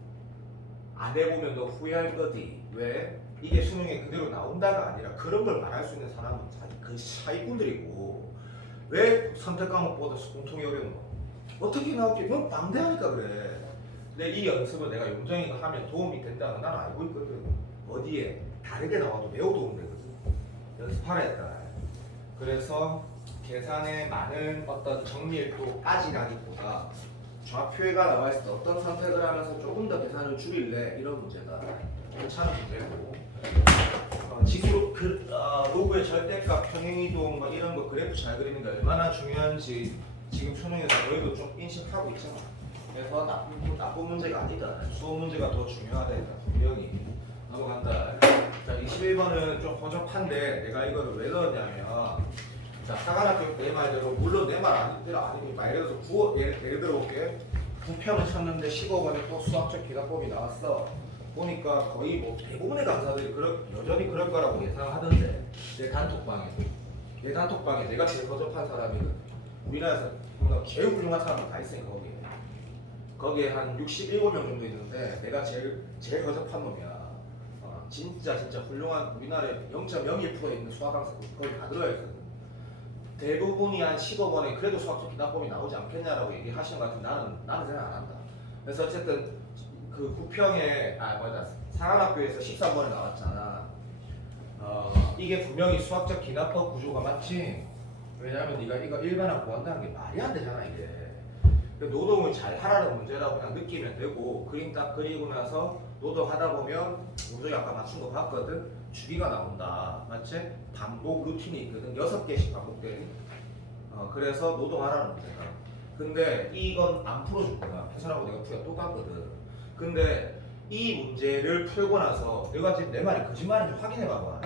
안 해보면 너 후회할 거지. 왜? 이게 수능에 그대로 나온다가 아니라 그런 걸 말할 수 있는 사람은 그 사기꾼들이고, 왜 선택 과목보다 공통이 어려운 거? 어떻게 나올게? 넌 방대하니까 그래. 근데 이 연습을 내가 용정이가 하면 도움이 된다는 난 알고 있거든. 어디에? 다르게 나와도 매우 도움되거든. 연습하라 했다. 그래서 계산에 많은 어떤 정밀도까지 가기보다 좌표가 나와 있을 때 어떤 선택을 하면서 조금 더 계산을 줄일래? 이런 문제다. 괜찮은 문제고. 지수 로그의 절대값, 평행이동 뭐 이런 거 그래프 잘 그리는 게 얼마나 중요한지 지금 수능에서 너희도 좀 인식하고 있잖아. 그래서 나쁜 문제가 아니다. 수업 문제가 더 중요하다. 분명히 넘어간다. 자, 21번은 좀 허접한데 내가 이거를 왜 넣었냐면, 자, 사관학교 내 말대로, 물론 내 말 아니고 예를 들어서 예를 들어 볼게. 9편을 쳤는데 15번에 또 수학적 기납법이 나왔어. 보니까 거의 뭐 대부분의 강사들이 여전히 그럴 거라고 예상하던데, 내 단톡방에 내가 제일 허접한 사람이거든. 우리나라에서 제일 훌륭한 사람은 다 있으니까 거기에 한 67명 정도 있는데 내가 제일 허접한 놈이야. 진짜 훌륭한, 우리나라에 0.01% 있는 수학 강사 거기 다 들어야 있거든. 대부분이 한 15번에 그래도 수학적 기납법이 나오지 않겠냐라고 얘기하시는 것 같은데 나는 생각 안 한다. 그래서 어쨌든 그 9평에 사관학교에서 13번에 나왔잖아. 이게 분명히 수학적 기납법 구조가 맞지? 왜냐하면 네가 이거 일반학 구한다는 게 말이 안 되잖아 이게. 노동을 잘 하라는 문제라고 그냥 느끼면 되고, 그림 딱 그리고 나서 노동하다 보면 우리 아까 맞춘 거 봤거든? 주기가 나온다. 맞지? 반복 루틴이 있거든. 6개씩 반복되니. 그래서 노동하라는 문제다. 근데 이건 안 풀어줬구나. 해설하고 내가 풀이가 똑같거든. 근데 이 문제를 풀고 나서 내가 지금 내 말이 거짓말인지 확인해봐봐.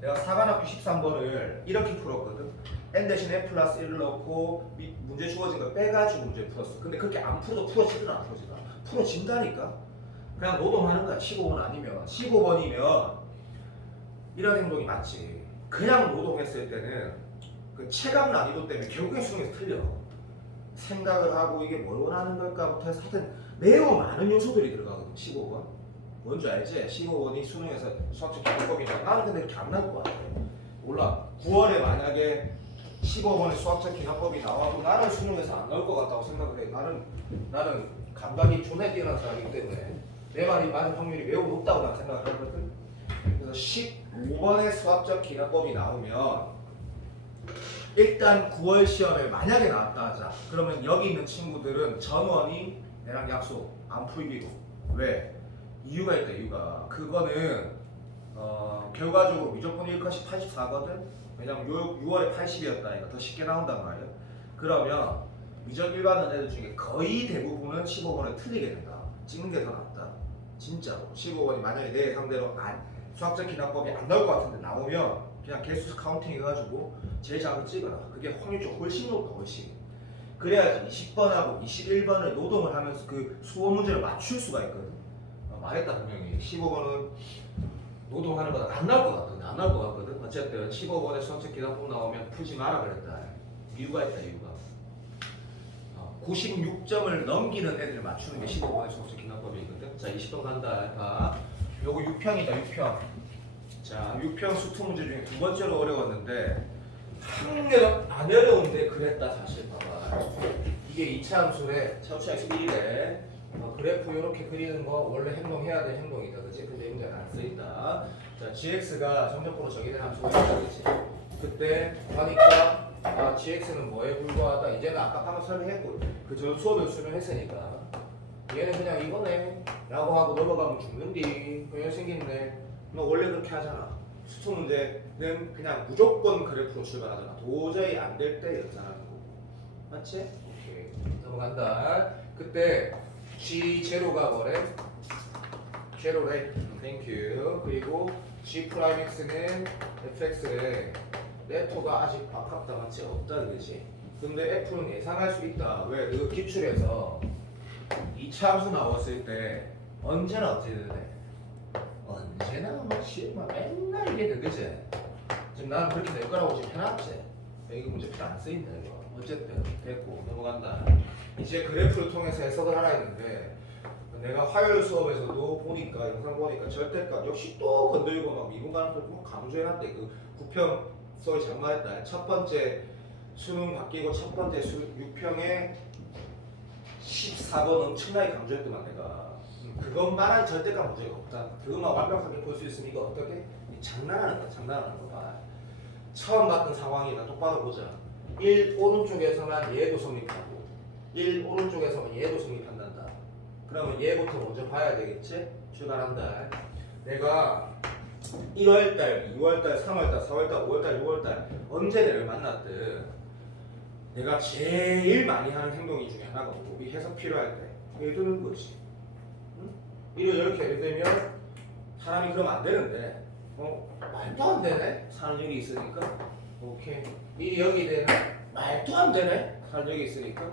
내가 사관학교 13번을 이렇게 풀었거든. n 대신 f 플러스 1을 넣고 문제 주어진 걸 빼가지고 문제 풀었어. 근데 그렇게 안 풀어도 풀어지든 안 풀어지든 풀어진다니까. 그냥 노동하는 거야. 15번 아니면 15번이면 이런 행동이 맞지. 그냥 노동했을 때는 그 체감 난이도 때문에 결국에 수능에서 틀려. 생각을 하고 이게 뭘 원하는 걸까부터 해서 하여튼 매우 많은 요소들이 들어가거든. 15번 뭔지 알지? 15번이 수능에서 수학적 기본법이냐. 나는 근데 이렇게 안 나올 것 같아. 몰라. 9월에 만약에 15번의 수학적 기하법이 나와도 나는 수능에서 안 나올 것 같다고 생각을 해. 나는 감각이 존나 뛰어난 사람이기 때문에 내 말이 맞을 확률이 매우 높다고 난 생각을 하거든. 그래서 15번의 수학적 기하법이 나오면 일단 9월 시험에 만약에 나왔다 하자. 그러면 여기 있는 친구들은 전원이 내랑 약속 안 풀기로. 왜? 이유가 있다. 이유가 그거는 결과적으로 무조건 1컷이 84거든. 왜냐면 6월에 80이었다니까 더 쉽게 나온단 말이야. 그러면 미적 일반은 애들 중에 거의 대부분은 15번을 틀리게 된다. 찍는 게 더 낫다. 진짜로. 15번이 만약에 내 상대로 수학적 기납법이 안 나올 것 같은데 나오면 그냥 개수 카운팅 해가지고 제일 작은 찍어라. 그게 확률적으로 훨씬 높다. 훨씬. 그래야지 20번하고 21번을 노동을 하면서 그 수어 문제를 맞출 수가 있거든. 말했다 분명히. 15번은 노동하는 거다. 안 나올 것 같거든. 안 나올 것 같거든. 어쨌든 15번에 수학적 기납법 나오면 풀지 마라 그랬다. 이유가 있다. 이유가. 96점을 넘기는 애들 맞추는 게 15번의 수학적 기납법이거든. 자 20번 간다. 봐. 요거 6평이다. 6평. 자 6평 수투 문제 중에 두 번째로 어려웠는데 한 개도 안 어려운데 그랬다. 사실 봐봐. 이게 2차 함수래. 차우차에서 1이래. 그래프 이렇게 그리는 거 원래 행동해야 될 행동이다. 그치? 근데 문제는 안 쓰인다. 자 gx가 정적으로 정의된 함수가 있다. 그치? 그때 하니까 gx는 뭐에 불과하다. 이제는 아까 한번 설명했고 그 전 수업을 수련했으니까 얘는 그냥 이거네 라고 하고 넘어가면 죽는디. 그냥 생긴네. 너 원래 그렇게 하잖아. 수투 문제는 그냥 무조건 그래프로 출발하잖아. 도저히 안 될 때 연산하는 거고. 맞지? 오케이. 넘어간다. 그때 G0가 뭐래? 제로래. 땡큐. 그리고 G'X는 fx래. 네토가 아직 아깝다. 맞지? 없다. 그지? 근데 F는 예상할 수 있다. 왜? 그 기출에서 2차 함수 나왔을 때 언제나 어떻게 돼? 언제나 뭐 시험만 맨날 이게 되지. 지금 나는 그렇게 될 거라고 지금 해놨지. 이거 문제 필요 안 쓰인다 이거. 어쨌든 됐고 넘어간다. 이제 그래프를 통해서 해석을 하라 했는데 내가 화요일 수업에서도 보니까 영상 보니까 절대값 역시 또 건들고 막 미분 가는 거 강조해놨대. 그 구평 썰이 장만했다. 첫 번째 수능 바뀌고 첫 번째 6평에 14번 엄청나게 강조했더만 내가. 그것만한 절대값 문제가 없다. 그것만 완벽하게 볼 수 있으면 이거 어떻게? 장난하는 거야. 장난하는 거 봐. 처음 봤던 상황이다. 똑바로 보자. 1 오른쪽에서만 얘도 성립하고 1 오른쪽에서만 얘도 성립한단다. 그러면 얘부터 먼저 봐야 되겠지? 출발한다. 내가 1월달, 2월달, 3월달, 4월달, 5월달, 6월달 언제 내를 만났든 내가 제일 많이 하는 행동이 중에 하나가 뭐고 이 해석 필요할 때 해두는 거지. 응? 이렇게 예를 들면 사람이 그러면 안 되는데 말도 안 되네? 사는 적이 있으니까 오케이. 이 여기 되네? 말도 안 되네? 사는 적이 있으니까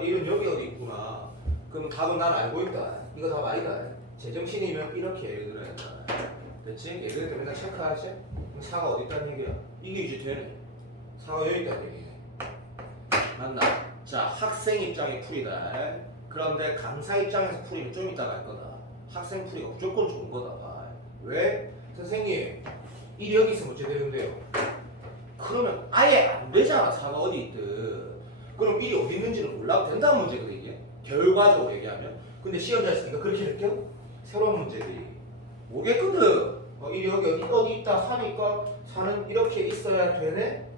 이런 여기 어디 있구나. 그럼 답은 난 알고 있다. 이거 답 아니다. 제정신이면 이렇게 예를 들어야 된다. 됐지? 예를 들어 맨날 체크하지? 사가 어디 있다는 얘기야? 이게 이제 되네. 사가 여기 있다는 얘기네. 맞나? 자, 학생 입장의 풀이다. 그런데 강사 입장에서 풀이는 좀 이따가 할 거다. 학생 풀이가 무조건 좋은 거다. 봐. 왜? 선생님, 일이 여기 있으면 어째 되는데요? 그러면 아예 안 되잖아. 사가 어디 있든. 그럼 일이 어디 있는지는 몰라도 된다는 문제거든 이게. 결과적으로 얘기하면. 근데 시험자에서 네가 그렇게 느껴? 새로운 문제들이 오겠거든. 일이 여기 어디 있다 하니까 사는 이렇게 있어야 되네?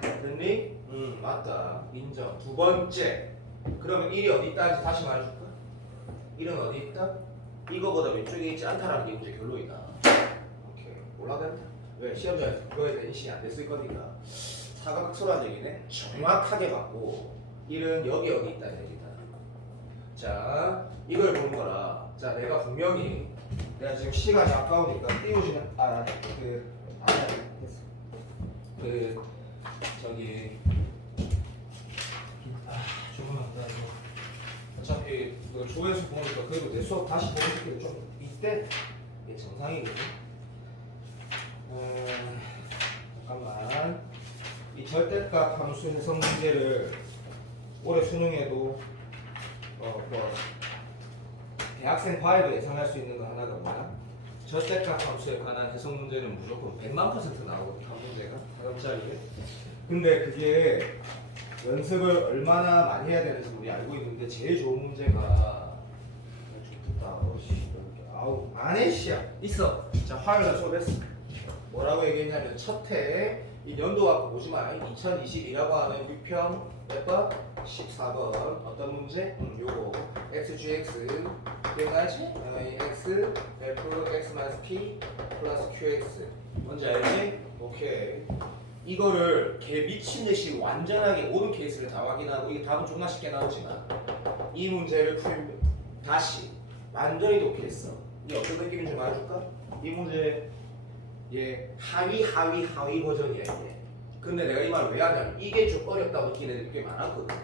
됐니? 맞다. 인정. 두 번째. 그러면 일이 어디 있다는지 다시 말해줄까? 일은 어디 있다? 이거보다 왼쪽에 있지 않다라는 게 문제 결론이다. 오케이. 올라간다. 왜? 시험자에서 그거에 대한 인식이 안 됐을 거니까. 사각극소라는 얘기네. 정확하게 맞고 일은 여기 있다는 얘기다. 자, 이걸 보는 거라. 자, 내가 분명히 내가 지금 시간이 아까우니까 띄워주면 저기 조금만 기다려. 어차피 어차피 그 조회수 보니까 그래도 내 수업 다시 보는 새끼들 좀 있대. 이게 정상이거든. 잠깐만. 이 절대값 함수 해석 문제를 올해 수능에도 뭐 대학생 과외도 예상할 수 있는 거 하나가 뭐야? 절대값 함수에 관한 해석 문제는 무조건 100만 % 나오거든. 한 문제가 4점짜리에. 근데 그게 연습을 얼마나 많이 해야 되는지 우리 알고 있는데 제일 좋은 문제가 좋겠다. 아우 안해 씨야 있어. 자 화요일날 수업했어. 뭐라고 얘기했냐면 첫해 이 연도 갖고 보지 마. 2022라고 하는 유평 몇 번? 14번 어떤 문제? 요거 xgx 기억나지? x 플러스 x 마이너스 p 플러스 qx 뭔지 알지? 오케이. 이거를 개 미친 듯이 완전하게 모든 케이스를 다 확인하고 이게 답은 존나 쉽게 나오지만 이 문제를 풀면 다시 완전히 독해했어. 이게 어떤 느낌인지 말해줄까? 이 문제 얘 하위 버전이야 이게. 근데 내가 이 말을 왜 하냐면 이게 좀 어렵다고 느끼는 애들이 꽤 많았거든.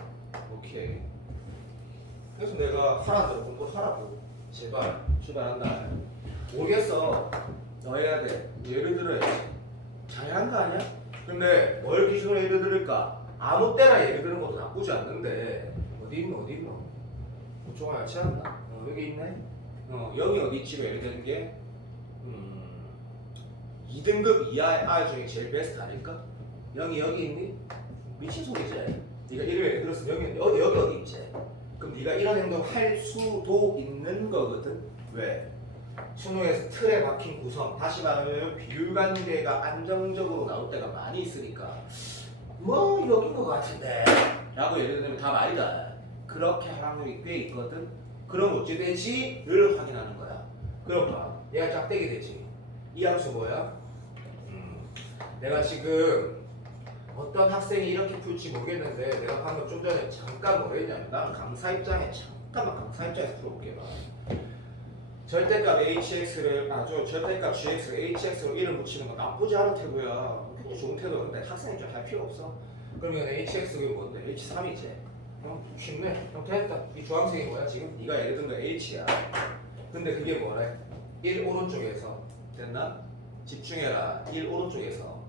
오케이. 그래서 내가 하라고 공부하라고 제발 출발한다. 모르겠어. 너 해야 돼. 예를 들어야지. 잘한 거 아니야? 근데 뭘 기준으로 예를 들을까? 아무 때나 예를 드는 것도 나쁘지 않는데 어디 있노? 조금 얇지 않나? 여기 있네. 여기 어디 있지? 예를 드는 게 2등급 이하의 R 중에 제일 베스트 아닐까? 여기 있니? 미친 소리지. 네가 이름 예를 들었으면 여기 있는데 어디 있지? 그럼 네가 이런 행동 할 수도 있는 거거든. 왜? 수능에서 틀에 박힌 구성, 다시 말하면 비율관계가 안정적으로 나올 때가 많이 있으니까 뭐 여긴 것 같은데 라고 예를 들면 답 아니다. 그렇게 할 확률이 꽤 있거든. 그럼 어찌 되지?를 확인하는 거야. 그럼 봐. 얘가 짝대기 되지. 이 함수 뭐야? 내가 지금 어떤 학생이 이렇게 풀지 모르겠는데 내가 방금 좀 전에 잠깐 뭐 했냐면 나는 강사 입장에서 풀어볼게. 절대값 hx를 절대값 gx를 hx로 1을 붙이는 건 나쁘지 않은 태도야. 굉장히 좋은 태도인데 학생이 좀 할 필요 없어. 그러면 hx가 뭔데? h3이지. 쉽네. 그럼 됐다. 이 주황색이 뭐야? 지금 네가 예를 든 거 h야. 근데 그게 뭐래? 1 오른쪽에서 됐나? 집중해라. 1 오른쪽에서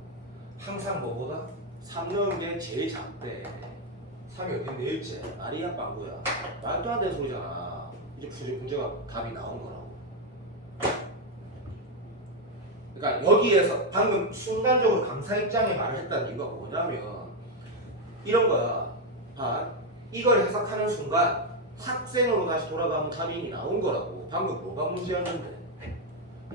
항상 뭐보다 3 넣은 게 제일 작대. 3이 어딘데 1째? 아리야 빵구야. 말도 안 되는 소리잖아. 이제 문제가 답이 나온 거라고. 그러니까 여기에서 방금 순간적으로 강사 입장에 말을 했다는 이유가 뭐냐면 이런 거야. 이걸 해석하는 순간 학생으로 다시 돌아가면 답이 이미 나온 거라고. 방금 뭐가 문제였는데?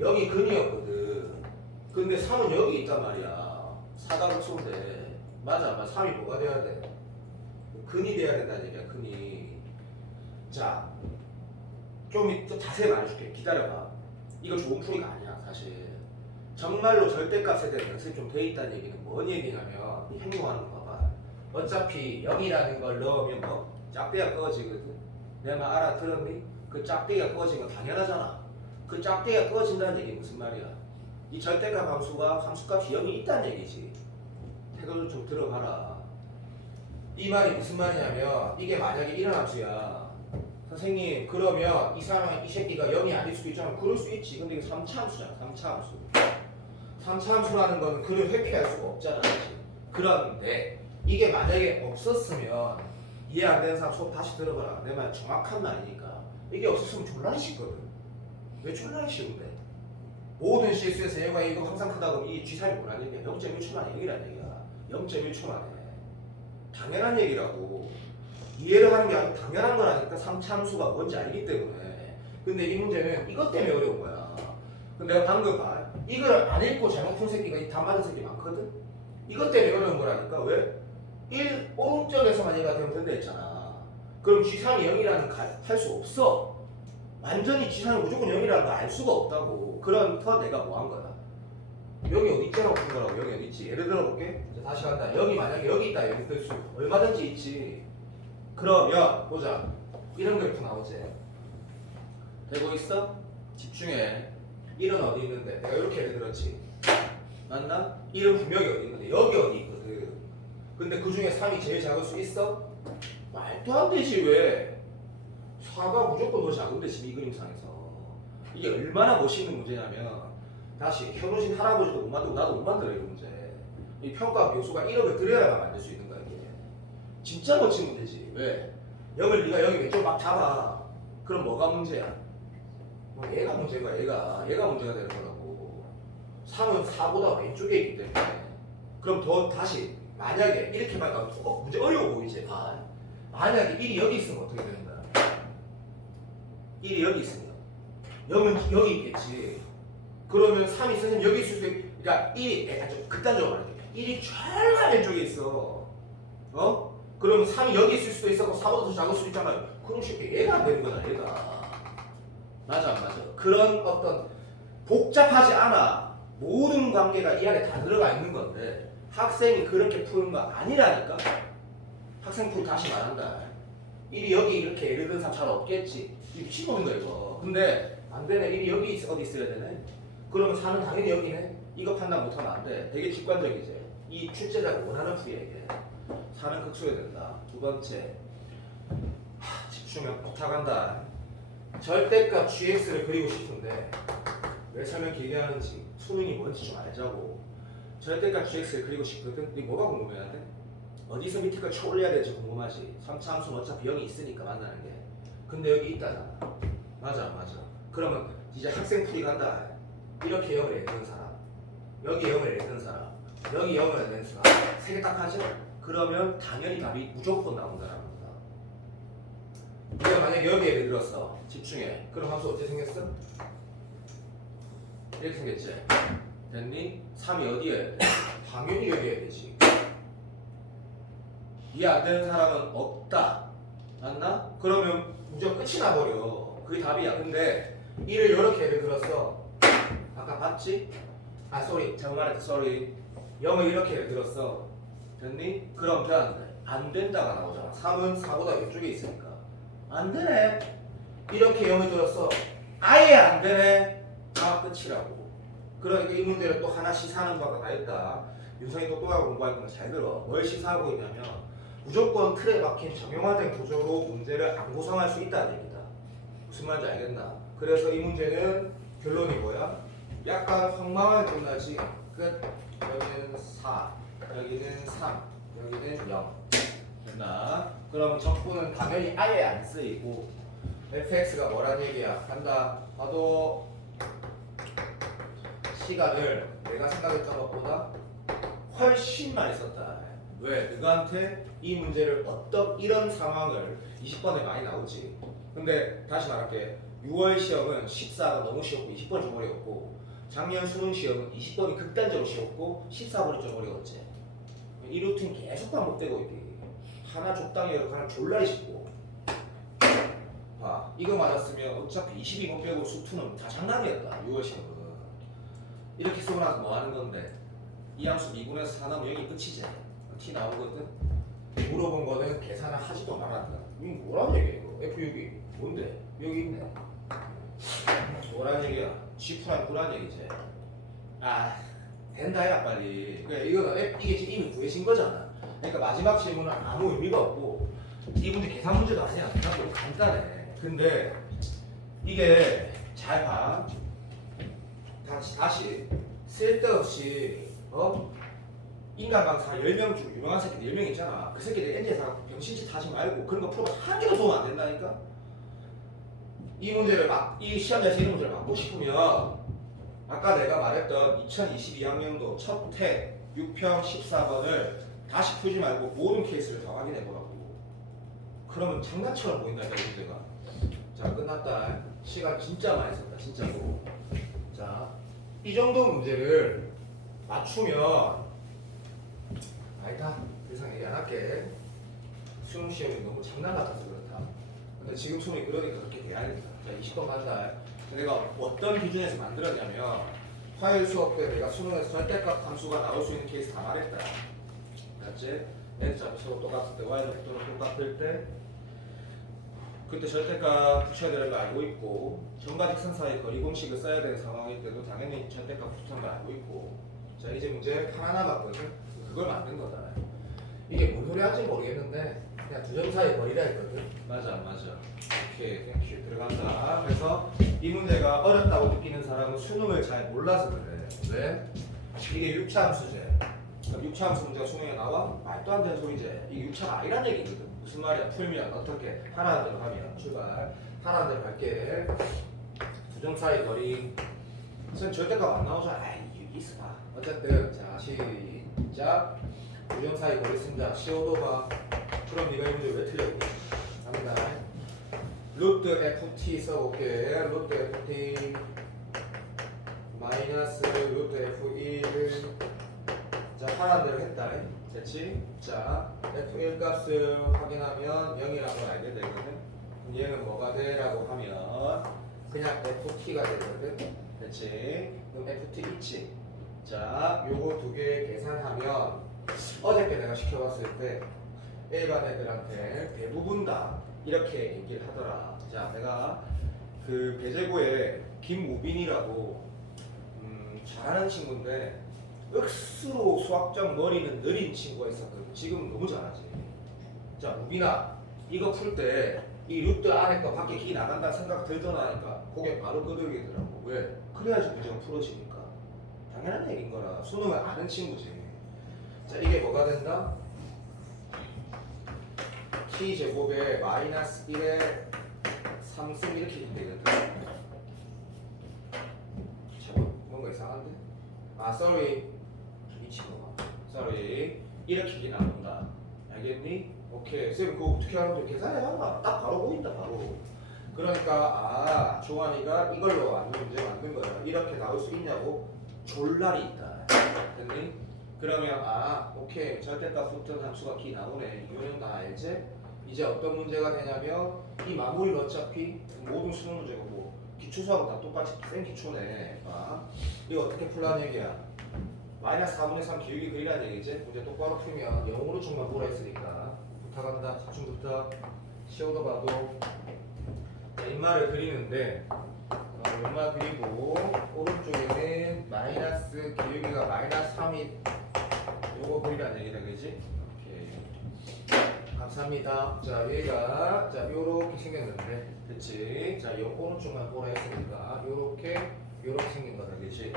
여기 근이었거든. 근데 3은 여기 있단 말이야. 사각수인데 맞아. 3이 뭐가 돼야 돼? 근이 돼야 된다는 얘기야. 근이. 자, 좀 자세히 말해줄게. 기다려봐. 이거 좋은 풀이가 아니야 사실. 정말로 절대값에 대한 연습이 좀 돼 있다는 얘기는 뭔 얘기냐면 이 행동하는 거 봐봐. 어차피 0이라는 걸 넣으면 뭐 짝대기가 꺼지거든. 내 말 알아들었니? 그 짝대기가 꺼지면 당연하잖아. 그 짝대기가 꺼진다는 얘기 무슨 말이야? 이 절대값 함수가 함수값이 0이 있다는 얘기지. 태도를 좀 들어봐라. 이 말이 무슨 말이냐면 이게 만약에 이런 함수야. 선생님 그러면 이 사람 이 새끼가 0이 아닐 수도 있잖아. 그럴 수 있지. 근데 이게 3차 함수잖아. 3차 함수. 3차 함수라는 거는 그를 회피할 수가 없잖아. 그치? 그런데 이게 만약에 없었으면 이해 안 되는 사람 수업 다시 들어봐라. 내 말 정확한 말이니까. 이게 없었으면 졸라 쉽거든. 왜 졸라 쉬운데? 모든 실수에서 얘가 이거 항상 크다고 이 G산이 뭐라는 얘기야? 0.1초 만에 얘기라는 얘기야. 0.1초 만에. 당연한 얘기라고. 이해를 하는 게 아니고 당연한 거라니까. 3차 함수가 뭔지 알기 때문에. 근데 이 문제는 이것 때문에 어려운 거야. 근데 내가 방금 봐. 이걸 안 읽고 잘못 푼 새끼가 이 답 맞은 새끼 많거든? 이것 때문에 어려운 거라니까. 왜? 1 오른쪽에서만 얘가 되면 된다 했잖아. 그럼 G3이 0이라는 할 수 없어. 완전히 G3이 무조건 0이라는 거 알 수가 없다고. 그러니까 내가 뭐 한 거야? 여기 어디 있잖아 푼 거라고. 여기 어디 있지? 예를 들어볼게. 이제 다시 간다. 여기 만약에 여기 있다. 여기 뜰 수 얼마든지 있지. 그러면 보자. 이런 그래프 나오지. 되고 있어? 집중해. 1은 어디 있는데? 내가 이렇게 예를 들었지. 맞나? 1은 분명히 어디 있는데 여기 어디 있거든. 근데 그 중에 3이 제일 작을 수 있어? 말도 안 되지 왜? 4가 무조건 더 작은데 지금 이 그림상에서 이게 얼마나 멋있는 문제냐면 다시 현우신 할아버지도 못 만들고 나도 못 만들어 이 문제. 이 평가 묘수가 1억을 들여야만 만들 수 있는 거야 이게. 진짜 멋진 문제지. 왜? 0을 네가 여기 왼쪽 막 잡아. 그럼 뭐가 문제야? 뭐 얘가 문제가 얘가 문제가 되는 거라고. 3은 4보다 왼쪽에 있기 때문에. 그럼 더 다시 만약에 이렇게 말하면 문제 어려워 보이지? 만약에 1이 여기 있으면 어떻게 되는 거야? 1이 여기 있으면 0은 여기 있겠지. 그러면 3이 있으면 여기 있을 수 있. 그러니까 1이 좀 극단적으로 말할게. 1이 졸라 왼쪽에 있어. 그러면 3이 여기 있을 수도 있었고 4보다 더 작을 수도 있잖아요. 그럼 쉽게 얘가 안 되는 거다 얘가. 맞아 안 맞아? 그런 어떤 복잡하지 않아. 모든 관계가 이 안에 다 들어가 있는 건데 학생이 그렇게 푸는 거 아니라니까. 학생 풀 다시 말한다. 1이 여기 이렇게 예를 든 사람 잘 없겠지. 이거 미친놈인 거야 이거. 근데 안 되네. 1이 여기 어디 있어야 되네. 그러면 4는 당연히 여기네. 이거 판단 못하면 안 돼. 되게 직관적이지. 이 출제자가 원하는 풀이야 이게. 4는 극소해야 된다. 두 번째. 집중력 부탁한다. 절대값 gx를 그리고 싶은데 왜 설명 길게 하는지 수능이 뭔지 좀 알자고. 절대값 gx를 그리고 싶거든. 이게 뭐가 궁금해야 돼? 어디서 밑에 걸 쳐올려야 될지 궁금하지. 3차 함수는 어차피 0이 있으니까 만나는 게. 근데 여기 있다잖아. 맞아. 그러면 이제 학생 풀이 간다. 이렇게 0을 내는 사람, 여기 0을 내는 사람, 여기 0을 내는 사람, 세 개 딱 하죠? 그러면 당연히 답이 무조건 나온다는 겁니다. 우리가 만약에 여기 예를 들었어. 집중해. 그럼 함수 어떻게 생겼어? 이렇게 생겼지? 됐니? 3이 어디에? 당연히 여기에 되지. 이해 안 되는 사람은 없다. 맞나? 그러면 무조건 끝이 나버려. 그게 답이야. 근데 1을 이렇게 예를 들었어. 아까 봤지? 잘못 말했다. sorry. 0을 이렇게 예를 들었어. 됐니? 그럼 안 된다가 나오잖아. 3은 4보다 왼쪽에 있으니까. 안 되네. 이렇게 0을 들었어. 아예 안 되네. 끝이라고. 그러니까 이 문제를 또 하나 시사하는 바가 다 있다. 윤성이 똑똑하고 공부할 거면 잘 들어. 뭘 시사하고 있냐면 무조건 틀에 박힌 정형화된 구조로 문제를 안 구성할 수 있다는 얘기다. 무슨 말인지 알겠나? 그래서 이 문제는 결론이 뭐야? 약간 황망하게 끝나지. 끝. 여기는 4, 여기는 3, 여기는 0. 됐나? 그럼 적분은 당연히 아예 안 쓰이고 fx가 뭐란 얘기야? 간다. 봐도 시간을 내가 생각했던 것보다 훨씬 많이 썼다. 왜? 너한테 이 문제를 이런 상황을 20번에 많이 나오지. 근데 다시 말할게. 6월 시험은 14가 너무 쉬웠고 20번이 좀 어려웠고 작년 수능 시험은 20번이 극단적으로 쉬웠고 14번이 좀 어려웠지. 이 루틴 계속 반복되고 있대. 하나 적당히 해도 하나 졸라 쉽고. 봐, 이거 맞았으면 어차피 22번 빼고 수투는 다 장난이었다. 6월 시험은. 이렇게 쓰고 나서 뭐 하는 건데 이 함수 2분에서 4 나오면 여기 끝이지. T 나오거든. 물어본 거는 계산을 하지도 말았다. 이거 뭐라는 얘기야 이거? F6이 뭔데? 여기 있네. 뭐라는 얘기야? G프라임 구란 얘기지. 된다 야 빨리. 그러니까 이거는 이게 지금 이미 구해진 거잖아. 그러니까 마지막 질문은 아무 의미가 없고 이 문제 계산 문제도 아니야. 그냥 간단해. 근데 이게 잘 봐. 다시 쓸데없이 인간 강사 10명 중 유명한 새끼들 10명 있잖아. 그 새끼들 엔지에서 병신짓 하지 말고 그런 거 풀어서 한 개도 도움 안 된다니까. 이 문제를 이 시험에서 이 문제를 맞고 싶으면 아까 내가 말했던 2022학년도 첫해 6평 14번을 다시 풀지 말고 모든 케이스를 다 확인해 보라고. 그러면 장난처럼 보인다니까 이 문제가. 자, 끝났다. 시간 진짜 많이 썼다 진짜로. 자, 이 정도 문제를 맞추면 아니다. 더 이상 얘기 안 할게. 수능 시험이 너무 장난 같아서 그렇다. 근데 지금 수능이 그러니까 그렇게 돼야겠다. 자, 20번 간다. 내가 어떤 기준에서 만들었냐면 화요일 수업 때 내가 수능에서 절대값 함수가 나올 수 있는 케이스 다 말했다. 맞지? N자표 똑같을 때 Y좌표도 똑같을 때 그때 절대값 붙여야 되는 거 알고 있고 점과 직선 사이 거리 공식을 써야 되는 상황일 때도 당연히 절대값 붙는 거 알고 있고. 자, 이제 문제 하나 남았거든. 그걸 만든 거다. 이게 뭔 소리 하는지 모르겠는데 그냥 두 점 사이 거리라 했거든. 맞아. 오케이, 땡큐. 들어간다. 그래서 이 문제가 어렵다고 느끼는 사람은 수능을 잘 몰라서 그래. 왜? 이게 6차 함수제. 그럼 6차 함수 문제가 수능에 나와? 말도 안 되는 소리지. 이게 6차가 아니란 얘기거든. 무슨 말이야? 풀면 어떻게? 하라는 대로 하면 출발. 하라는 대로 갈게. 두 점 사이 거리. 선 절대값 안 나오잖아. 아이, 있어봐. 어쨌든 자 시작. 두 점 사이 거리 쓴다. 시오도가. 그럼 네가 이 문제 왜 틀렸니? 갑니다. 루트 ft 써볼게. 루트 ft 마이너스 루트 f1. 자, 하라는 대로 했다. 됐지? 자, f1 값을 확인하면 0이라는 걸 알게 되거든. 그럼 얘는 뭐가 돼? 라고 하면 그냥 ft가 되거든. 됐지? 그럼 ft 있지? 자, 요거 두 개 계산하면 어저께 내가 시켜봤을 때 일반 애들한테 대부분 다 이렇게 얘기를 하더라. 자, 내가 그 배재고에 김우빈이라고 잘하는 친구인데 억수로 수학적 머리는 느린 친구가 있었거든. 지금 너무 잘하지. 자, 우빈아, 이거 풀 때 이 루트 안에 거 밖에 기 나간다 생각 들더나 하니까 고개 바로 끄덕이더라고. 왜? 그래야지 문제가 풀어지니까. 당연한 얘기인 거라. 수능을 아는 친구지. 자, 이게 뭐가 된다? t 제곱에 마이너스 1에 3승 이렇게 되거든. 제곱 뭔가 이상한데? 아, sorry. 이 친구가. sorry. 이렇게 나온다. 알겠니? 오케이. 쌤 그거 어떻게 하는지 계산해봐. 딱 바로 보인다 바로. 그러니까 조한이가 이걸로 문제 만든 거야. 이렇게 나올 수 있냐고 졸라리 있다. 됐니? 그러면 오케이. 절대값 붙은 함수가 기 나오네. 이거는 다 알지? 이제 어떤 문제가 되냐면 이 마무리는 어차피 모든 수능 문제가 뭐 기초수하고 다 똑같이 센 기초네. 이거 어떻게 풀라는 얘기야? 마이너스 4분의 3 기울기 그리라는 얘기지? 문제 똑바로 풀면 영어로 정말 뭐라 했으니까 부탁한다. 집중부터 시오도 봐도. 자, 인마를 그리는데 인마 그리고 오른쪽에는 마이너스 기울기가 마이너스 3이 요거 그리라는 얘기다. 그지? 감사합니다. 자, 얘가 요렇게 생겼는데, 그치? 자, 요 오른쪽만 보라 했으니까 요렇게 생긴 거다, 그치?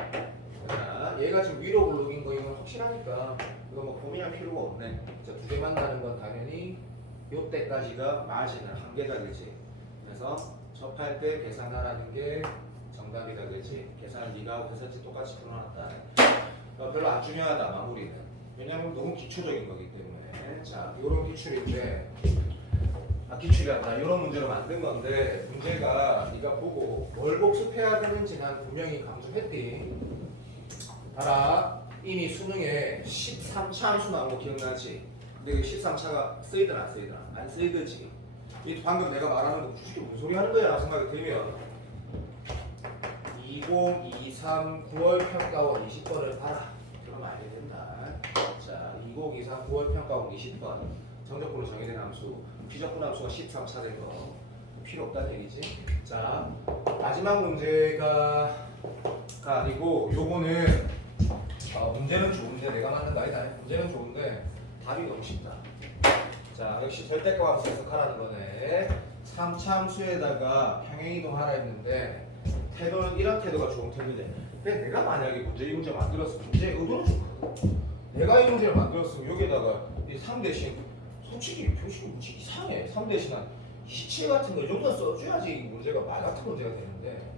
자, 얘가 지금 위로 블록인 거 이건 확실하니까 이거 뭐 고민할 필요가 없네. 자, 두 개 만나는 건 당연히 요때까지가 마진은 한계다, 그치? 그래서 접할 때 계산하라는 게 정답이다, 그치? 계산을 네가 하고 했었지 똑같이 풀어놨다. 별로 안 중요하다, 마무리는. 왜냐면 너무 기초적인 거기 때문에. 자, 요런 기출인데, 기출이었다. 요런 문제로 만든 건데, 문제가 네가 보고 뭘 복습해야 되는지 난 분명히 강조했디. 봐라, 이미 수능에 13차 함수 나온 거 기억나지? 근데 그 13차가 쓰이더라 안 쓰이더라? 안 쓰이더지. 이 방금 내가 말하는 거 솔직히 무슨 소리 하는 거야? 라고 생각이 들면 2023 9월 평가원 20번을 봐라. 그러면 알게 된다. 자, 2023 9월 평가원 20번 정적분으로 정의된 함수, 비적분 함수가 13차 된 거 필요 없다는 얘기지. 자, 마지막 문제가 아니고 요거는 문제는 좋은데 내가 맞는 거 아니다. 문제는 좋은데 답이 너무 쉽다. 자, 역시 절대값 함수 해석하라는 거네. 3차 함수에다가 평행이동 하라 했는데 태도는 이런 태도가 좋은 태도인데, 근데 내가 만약에 이 문제 만들었으면 문제 의도는 좋거든. 내가 이 문제를 만들었으면 여기다가 이 3 대신 솔직히 표식이 무지 이상해. 3 대신 한 27 같은 거 이 정도 써줘야지 이 문제가 말 같은 문제가 되는데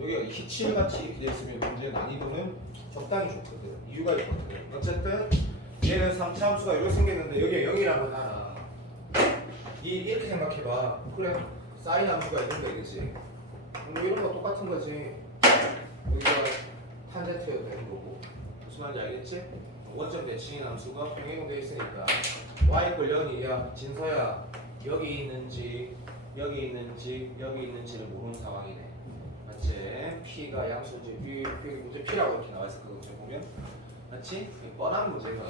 여기가 27 같이 이렇게 됐으면 문제 난이도는 적당히 좋거든. 이유가 있거든. 어쨌든 얘는 3차 함수가 이렇게 생겼는데 여기에 0이라고 하나. 이렇게 생각해봐. 그래, 사인 함수가 있는데, 그치? 뭐 이런 거 똑같은 거지. 여기가 탄젠트여도 되는 거고. 무슨 말인지 알겠지? 원점 대칭인 함수가 평행돼 있으니까 y = 0이야. 진서야, 여기 있는지 여기 있는지를 모르는 상황이네. 맞지? P가 양수인지 문제 P라고 이렇게 나와있어. 그 문제 보면 맞지? 뻔한 문제가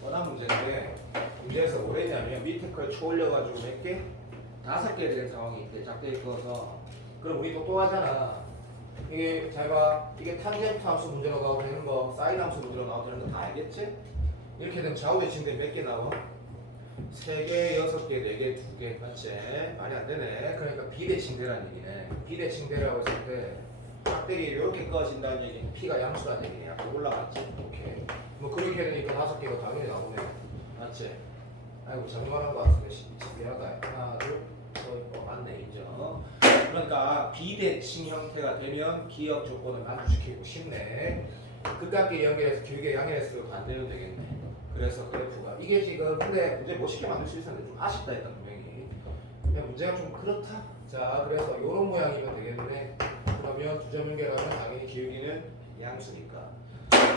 뻔한 문제인데 문제에서 뭐랬냐면 밑에 걸 초올려가지고 몇 개? 5개 되는 상황이 있대. 작게 읽어서. 그럼 우리 똑똑하잖아. 이게 잘 봐. 이게 탄젠트 함수 문제로 나오고 되는 거, 사인 함수 문제로 나오고 되는 거 다 알겠지? 이렇게 되면 좌우 대칭되면 몇 개 나와? 3개, 6개, 4개, 2개 맞지? 많이 안 되네. 그러니까 비대칭대라는 얘기네. 비대칭대라고 했을 때 깍대기 이렇게 꺼진다는 얘기는 P가 양수라는 얘기네. 아까 올라갔지? 오케이. 뭐 그렇게 되니까 5개가 당연히 나오네. 맞지? 아이고 잘못한 것 같은데 미안하다. 하나, 둘, 맞네 인정. 그러니까 비대칭 형태가 되면 기억 조건을 만족시키고 싶네. 극각끼리 연결해서 길게 양해했을 안 되면 되겠네. 그래서 그래프가 이게 지금 근데 문제 멋있게 만들 수 있었는데 좀 아쉽다 했다 분명히. 그냥 문제가 좀 그렇다. 자 그래서 이런 모양이면 되겠네. 그러면 두 점 연결하면 당연히 기울기는 양수니까.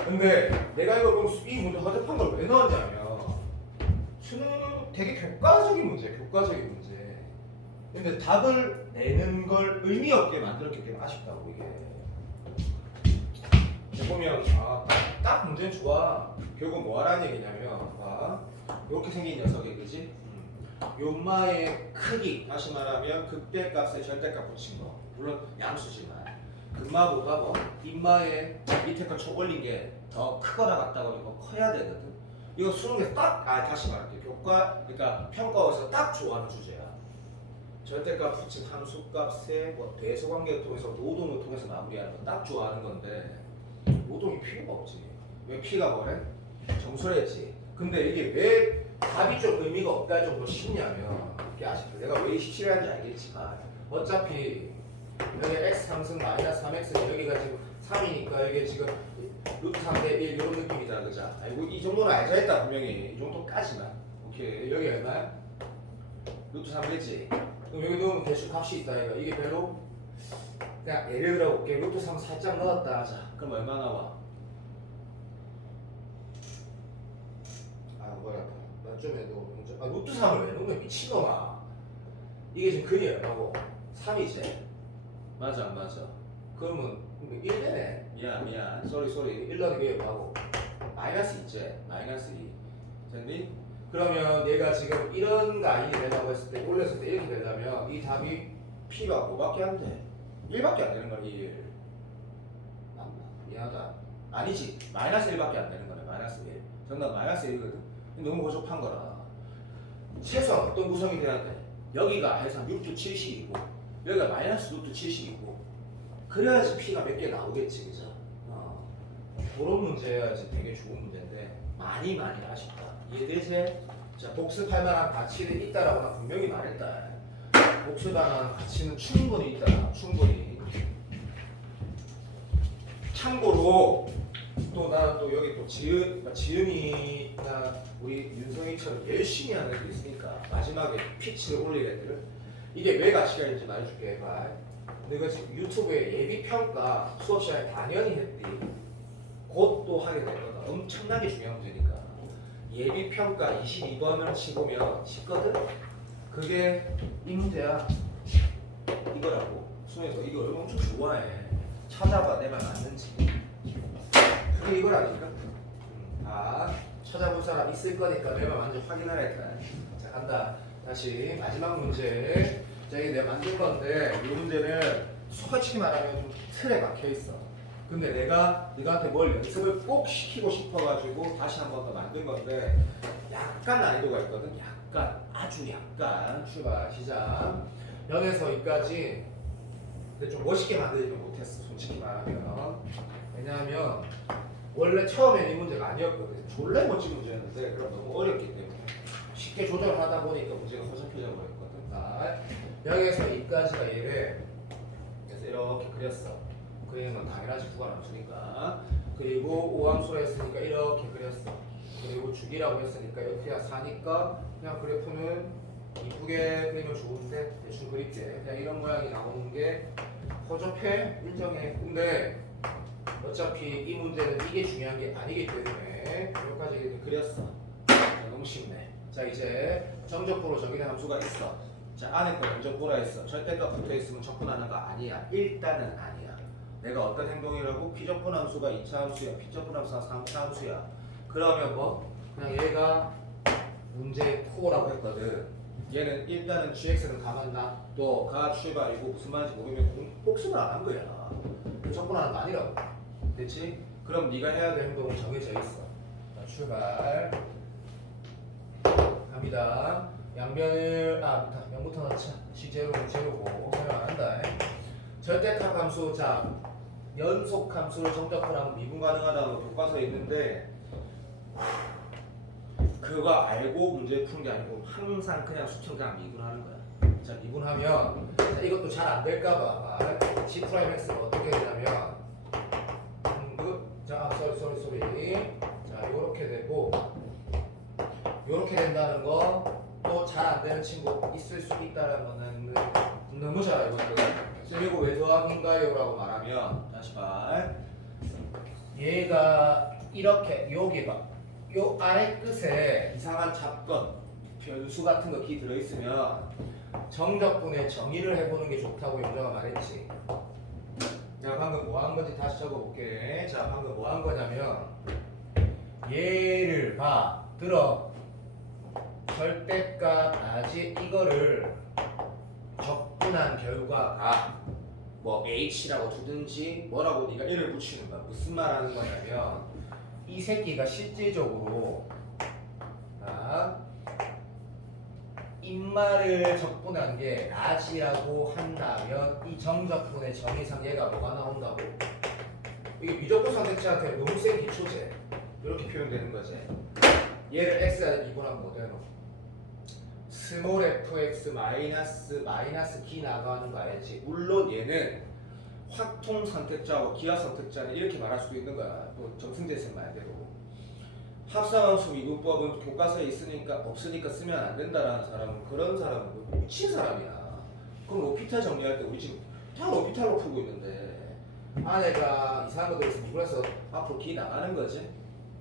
근데 내가 이걸 그럼 이 문제 허접한 걸 왜 넣었냐면 수능 되게 교과적인 문제, 교과적인 문제. 근데 답을 내는 걸 의미 없게 만들었기 때문에 아쉽다고 이게. 이제 보면 딱 문제는 좋아. 결국 뭐 하라는 얘기냐면 봐. 이렇게 생긴 녀석이 그지? 요마의 크기 다시 말하면 극대값에 절대값 붙인 거. 물론 양수지만 금마보다 뭐 인마의 밑에 걸쳐 올린 게 더 크거나 같다고 이거 커야 되거든. 이거 수능에서 다시 말할게. 교과 그러니까 평가에서 딱 좋아하는 주제야. 절대값 붙인 함수값의 뭐 대소관계를 통해서 노동을 통해서 마무리하는 거 딱 좋아하는 건데 노동이 필요가 없지. 왜 P가 뭐래? 정수했지. 근데 이게 왜 답이 좀 의미가 없다 정도 싶냐면 이게 아쉽다. 내가 왜 27하는지 알겠지만 어차피 여기 x 상승 마이너스 3x는 여기가 지금 3이니까 여기 지금 루트 3대 1 이런 느낌이잖아. 그죠? 아이고 이 정도는 알자 했다 분명히. 이 정도까지만. 오케이. 여기 얼마야? 루트 3되지? 그럼 여기 넣으면 대충 값이 있다 이거. 이게 별로 그냥 예를 들어 볼게. 루트 3 살짝 넣었다 하자. 그럼 얼마 나와? 뭐야? 나 좀 해도 루트 3을 왜 넣은 거야? 미친놈아. 이게 지금 근이 얼마고? 3이지? 맞아 안 맞아? 그러면 1되네. 미안. 쏘리. 1 넣는 게 얼마고? 마이너스 2지? 마이너스 2. 됐니? 그러면 얘가 지금 이런 라인이 되려고 했을 때 올렸을 때 이렇게 되려면 이 답이 P가 뭐밖에 안 돼? 1밖에 안 되는 거야 1. 맞나? 미안하다. 아니지. 마이너스 1밖에 안 되는 거네. 마이너스 1. 정답 마이너스 1이거든. 너무 허접한 거라. 최소한 어떤 구성이 돼야 돼? 여기가 해서 루트 70이고 여기가 마이너스 루트 70이고 그래야지 P가 몇 개 나오겠지 그죠? 그런 문제야지 되게 좋은 문제인데 많이 아쉽다. 이해되지? 자 복습할 만한 가치는 있다라고 나 분명히 말했다. 복습할 만한 가치는 충분히 있다. 충분히. 참고로 또 나는 또 여기 또 지은이나 우리 윤성이처럼 열심히 하는 애들 있으니까 마지막에 피치를 올릴 애들은 이게 왜 가치가 있는지 말해줄게. 봐. 내가 지금 유튜브에 예비평가 수업 시간에 당연히 했디. 곧 또 하게 될 거다. 엄청나게 중요한 문제니까. 예비평가 22번을 치보면 쉽거든? 그게 이 문제야. 이거라고. 수능에서 이거 엄청 좋아해. 찾아봐 내 말 맞는지. 그게 이거라니까. 찾아볼 사람 있을 거니까 내가 먼저 확인하랬다. 자 간다. 다시 마지막 문제. 자 이게 내가 만든 건데 이 문제는 솔직히 말하면 좀 틀에 막혀 있어. 근데 내가 너한테 뭘 연습을 꼭 시키고 싶어가지고 다시 한 번 더 만든 건데 약간 난이도가 있거든. 약간 아주 약간. 출발 시작. 0에서 2까지 근데 좀 멋있게 만들지 못했어 솔직히 말하면. 왜냐하면 원래 처음엔 이 문제가 아니었거든. 졸래 멋진 문제였는데 그럼 너무 어렵기 때문에 쉽게 조절하다 보니까 문제가 허접해져 버렸거든. 0에서 2까지가 얘래. 그래서 이렇게 그렸어. 그리면 당연하지 구간 함수니까. 그리고 오함수라 했으니까 이렇게 그렸어. 그리고 주기라고 했으니까 이렇게 4니까 그냥 그래프는 이쁘게 그리면 좋은데 대충 그릴게. 그냥 이런 모양이 나오는 게 허접해? 인정해. 근데 어차피 이 문제는 이게 중요한 게 아니기 때문에 여기까지 이렇게 그렸어. 자, 너무 쉽네. 자 이제 정적보로 정의된 함수가 있어. 자 안에 거 먼저 보라 했어. 절대값 붙어있으면 적분하는 거 아니야. 일단은 아니야. 내가 어떤 행동이라고? P적분 함수가 2차 함수야. P적분 함수가 3차 함수야. 그러면 뭐? 그냥 얘가 문제의 코어라고 했거든. 얘는 일단은 GX는 가만 놔둬. 가 출발이고 무슨 말인지 모르면 복습을 안 한 거야. 적분하는 거 아니라고. 됐지? 그럼 네가 해야 될 행동은 정해져 있어. 자, 출발. 갑니다. 양변을 0부터 넣자. C제로는 제로고 설명 안 한다. 절대값 함수. 자, 연속 함수를 정적분하면 미분 가능하다고 교과서에 있는데 그거 알고 문제 푸는 게 아니고 항상 그냥 수천 그냥 미분하는 거야. 자, 미분하면 자, 이것도 잘 안 될까봐 G 프라임 X가 어떻게 되냐면 자, 쏘리. 자, 요렇게 되고 요렇게 된다는 거 또 잘 안 되는 친구 있을 수 있다는 거는 너무 잘 알고 있거든. 이거 왜 더하기인가요? 라고 말하면 다시 봐. 얘가 이렇게 여기 봐. 요 아래 끝에 이상한 잡건 변수 같은 거 기 들어있으면 정적분의 정의를 해보는 게 좋다고 영자가 말했지. 내가 방금 뭐 한 건지 다시 적어볼게. 자, 방금 뭐 한 거냐면 얘를 봐. 들어. 절대값 아지 이거를 적분한 결과가 뭐 h라고 두든지 뭐라고 네가 이를 붙이는 거야. 무슨 말 하는 거냐면 이 새끼가 실질적으로 인말을 적분한 게 라지라고 한다면 이 정적분의 정의상 얘가 뭐가 나온다고? 이게 미적분 선택지한테 너무 센 기초제 이렇게 표현되는 거지. 얘를 x가 미분하면 뭐 되노? 스몰 fx 마이너스 기 나가는 거 알지? 물론 얘는 확통 선택자하고 기하 선택자는 이렇게 말할 수도 있는 거야. 또 정승재 쌤 말대로 합성함수 미분법은 교과서에 있으니까 없으니까 쓰면 안 된다라는 사람은 그런 사람은 미친 사람이야. 그럼 로피탈 정리할 때 우리 지금 다 로피탈로 풀고 있는데 아내가 이상한 거 들어서 미분해서 앞으로 기 나가는 거지.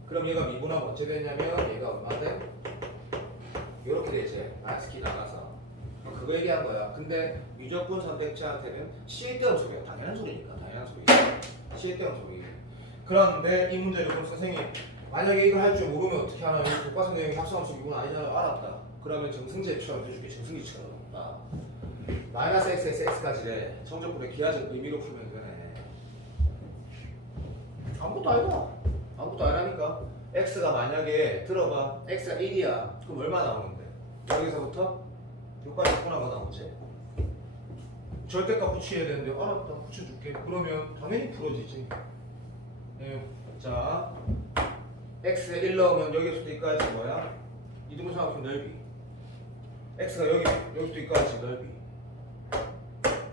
그럼 얘가 미분하면 어째 되냐면 얘가 얼마 돼? 이렇게 되지. 마이너스 기 나가서 그거 얘기한 거야. 근데 미적분 선택자한테는 시에대한 소리야. 당연한 소리니까. 당연한 소리. 시에대한 소리. 그런데 이 문제를 그럼 선생님 만약에 이걸 할 줄 모르면 어떻게 하나? 이 교과서 내용이 합성함수 미분 아니잖아. 알았다. 그러면 정승재처럼 해줄게. 정승기처럼. 마이너스 x에서 x까지래. 정적분의 기하적 의미로 풀면 되네. 아무것도 아니다. 아무것도 아니라니까. x가 만약에 들어봐. x가 1이야. 그럼 얼마 나오는데? 여기서부터 여기까지 하나가 나오지. 절대값 붙여야 되는데 알았다. 붙여줄게. 그러면 당연히 풀어지지. 네. 자, x에 1 넣으면 여기서부터 여기까지 뭐야? 이등분 삼각형 넓이. x가 여기서부터 여기까지 넓이.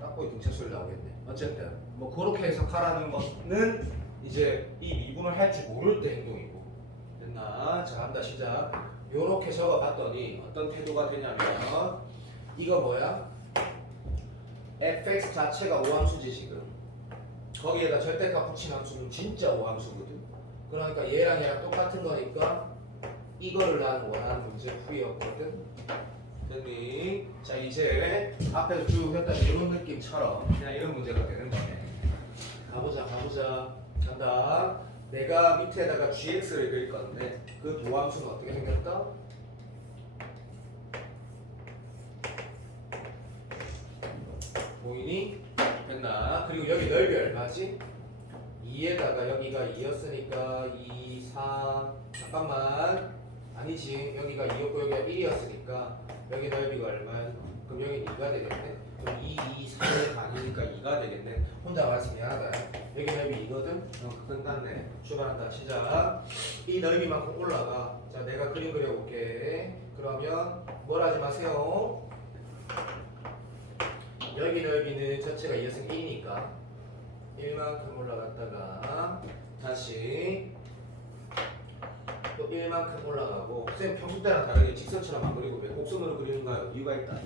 딱 보이 등차 소리 나오겠네. 어쨌든 뭐 그렇게 해석하라는 거는 이제 이 미분을 할 줄 모를 때 행동이고. 됐나? 자, 한다 시작. 요렇게 적어봤더니 어떤 태도가 되냐면 이거 뭐야? fx 자체가 오함수지 지금. 거기에다 절대값 붙인 함수는 진짜 오함수거든. 그러니까 얘랑 똑같은 거니까 이거를 나는 원하는 문제 풀이였거든. 됐니? 자, 이제 앞에서 쭉 했던 이런 느낌처럼 그냥 이런 문제가 되는 거네. 가보자. 간다. 내가 밑에다가 gx를 그릴 건데 그 도함수는 어떻게 생겼다? 보이니? 됐나? 그리고 여기 넓이 얼마지? 2에다가 여기가 2였으니까 2, 4 잠깐만 아니지 여기가 2였고 여기가 1이었으니까 여기 넓이가 얼마야? 그럼 여기 2가 되겠네. 그럼 2, 4의 반이니까 2가 되겠네. 혼자 말해서 미안하다. 여기 넓이 2거든? 끝났네. 출발한다. 시작. 이 넓이만큼 올라가. 자, 내가 그림 그려볼게. 그러면 뭘 하지 마세요. 여기 넓이는 전체가 2였으니까 1이니까 1만큼 올라갔다가 다시 또 1만큼 올라가고 쌤 평소 때랑 다르게 직선처럼 안 그리고 왜 곡선으로 그리는가요? 이유가 있다.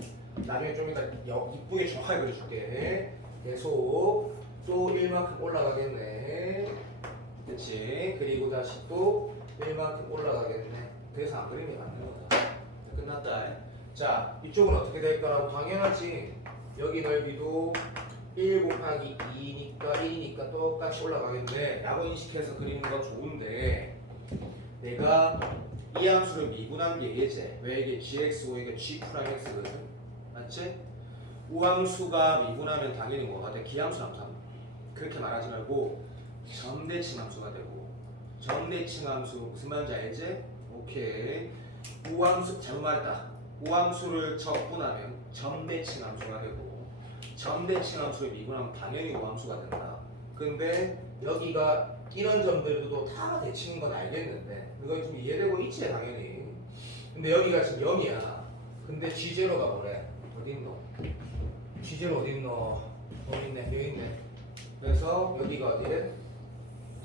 나중에 좀 이따 이쁘게 정확하게 그려줄게. 계속 또 1만큼 올라가겠네. 그치? 그리고 다시 또 1만큼 올라가겠네. 그래서 안 그리는 게 맞는 거다. 끝났다. 자, 이쪽은 어떻게 될까라고 당연하지. 여기 넓이도 1 곱하기 2니까 1이니까 똑같이 올라가겠네 라고 인식해서 그리는 건 좋은데 내가 이 함수를 미분한 게 얘지. 왜 이게 gx고 이게 g'x거든. 맞지? 우함수가 미분하면 당연히 뭐가 돼? 기함수 함수. 그렇게 말하지 말고 점대칭 함수가 되고 점대칭 함수 무슨 말인지 알지? 오케이. 우함수 잘못 말했다. 우함수를 적분하면 점대칭 함수가 되고 점대칭 함수를 미분하면 당연히 우함수가 된다. 근데 여기가 이런 점들도 다 대칭인 건 알겠는데 그거 좀 이해되고 있지 당연히. 근데 여기가 지금 0이야. 근데 G0가 뭐래? 어딨노? G0 어딨노? 여기 있네 여기 있네. 그래서 여기가 어디래?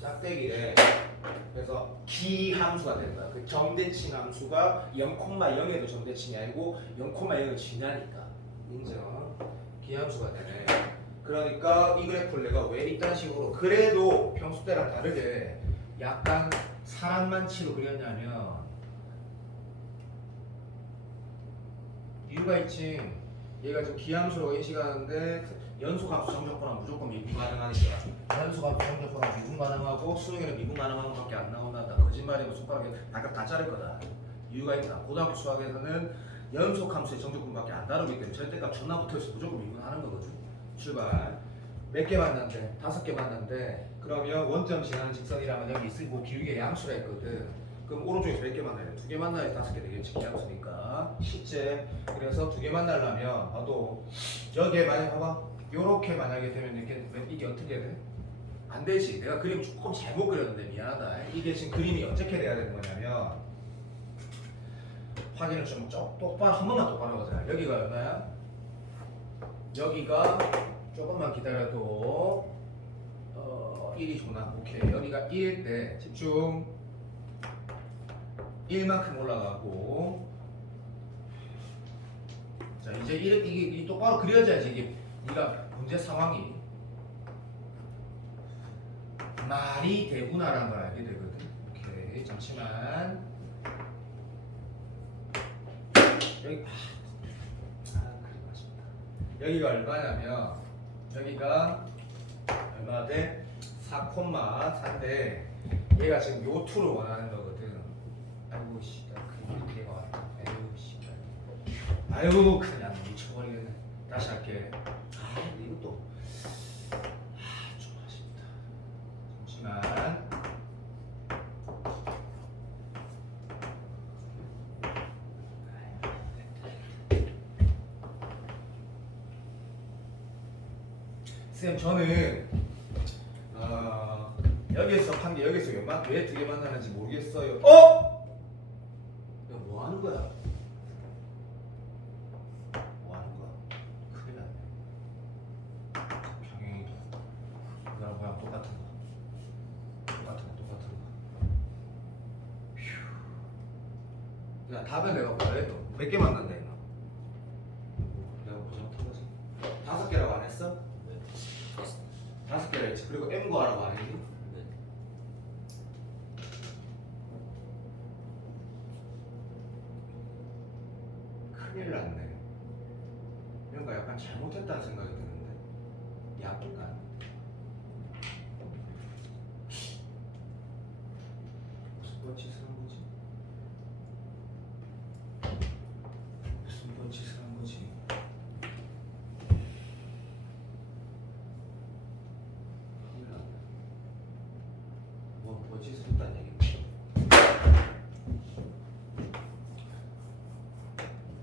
짝대기래. 그래서 기함수가 된다. 그 점대칭 함수가 0,0에도 점대칭이 아니고 0,0을 지나니까 인정. 기함수가 되네. 그러니까 이 그래프를 내가 왜 이딴 식으로 그래도 평소 때랑 다르게 약간 사람만치로 그렸냐면 이유가 있지. 얘가 지금 기함수로 인식하는데 연속함수 정적분하면 무조건 미분 가능하니까 연속함수 정적분하면 미분 가능하고 수능에는 미분 가능한 것밖에 안 나온다. 거짓말이면 손가락에 발가락 다 자를 거다. 이유가 있다. 고등학교 수학에서는 연속함수의 정적분밖에 안 다루기 때문에 절대값 전화 붙어있어 무조건 미분하는 거거든. 출발. 몇 개 만났는데? 5개 만났는데 그러면 원점 지나는 직선이라면 여기 있고 길게 양수라 했거든. 그럼 오른쪽에서 몇 개 만나야 돼? 2개 만나야 5개 되겠지. 기함수니까 실제. 그래서 2개 만나려면 또 여기에 만약 봐봐 요렇게 만약에 되면 이게 어떻게 돼? 안 되지. 내가 그림 조금 잘못 그렸는데 미안하다. 이게 지금 그림이 어떻게 돼야 되는 거냐면 확인을 좀 똑바로 한 번만 똑바로 보자. 여기가 얼마야? 여기가 조금만 기다려도 1이 좋나? 오케이. 여기가 1일 때 집중 1만큼 올라가고 자 이제 이게 똑바로 그려져야지 이게 네가 문제 상황이 말이 되구나라는 걸 알게 되거든. 오케이 잠시만 여기 그림 아쉽다. 여기가 얼마냐면 여기가 얼마 돼? 4,4인데 얘가 지금 요 투를 원하는 거거든. 아이고 씨, 나 그림 이렇게 왔다. 아이고 씨, 아이고 그냥 미쳐버리겠네. 다시 할게. 근데 이것도 좀 아쉽다. 잠시만. 쌤 저는 여기에서 한 개 여기서 왜 2개 만나는지 모르겠어요. 야 뭐 하는 거야? 뭐 하는 거야? 큰일 났네. 평행이도 그거랑 그냥 똑같은 거. 휴. 야 답은 내가 말했어. 몇 개 만난다 했나? 내가 뭐 잘못한 거지? 5개라고 안 했어? 5개라 했지. 그리고 M 구하라고 안 했니? 큰일 났네. 뭔가 약간 잘못했다는 생각이 드는데. 약간. 무슨 번짓을 한 거지? 무슨 번짓을 한 거지? 큰일 났네. 뭐 번짓을 했다는 얘기인가?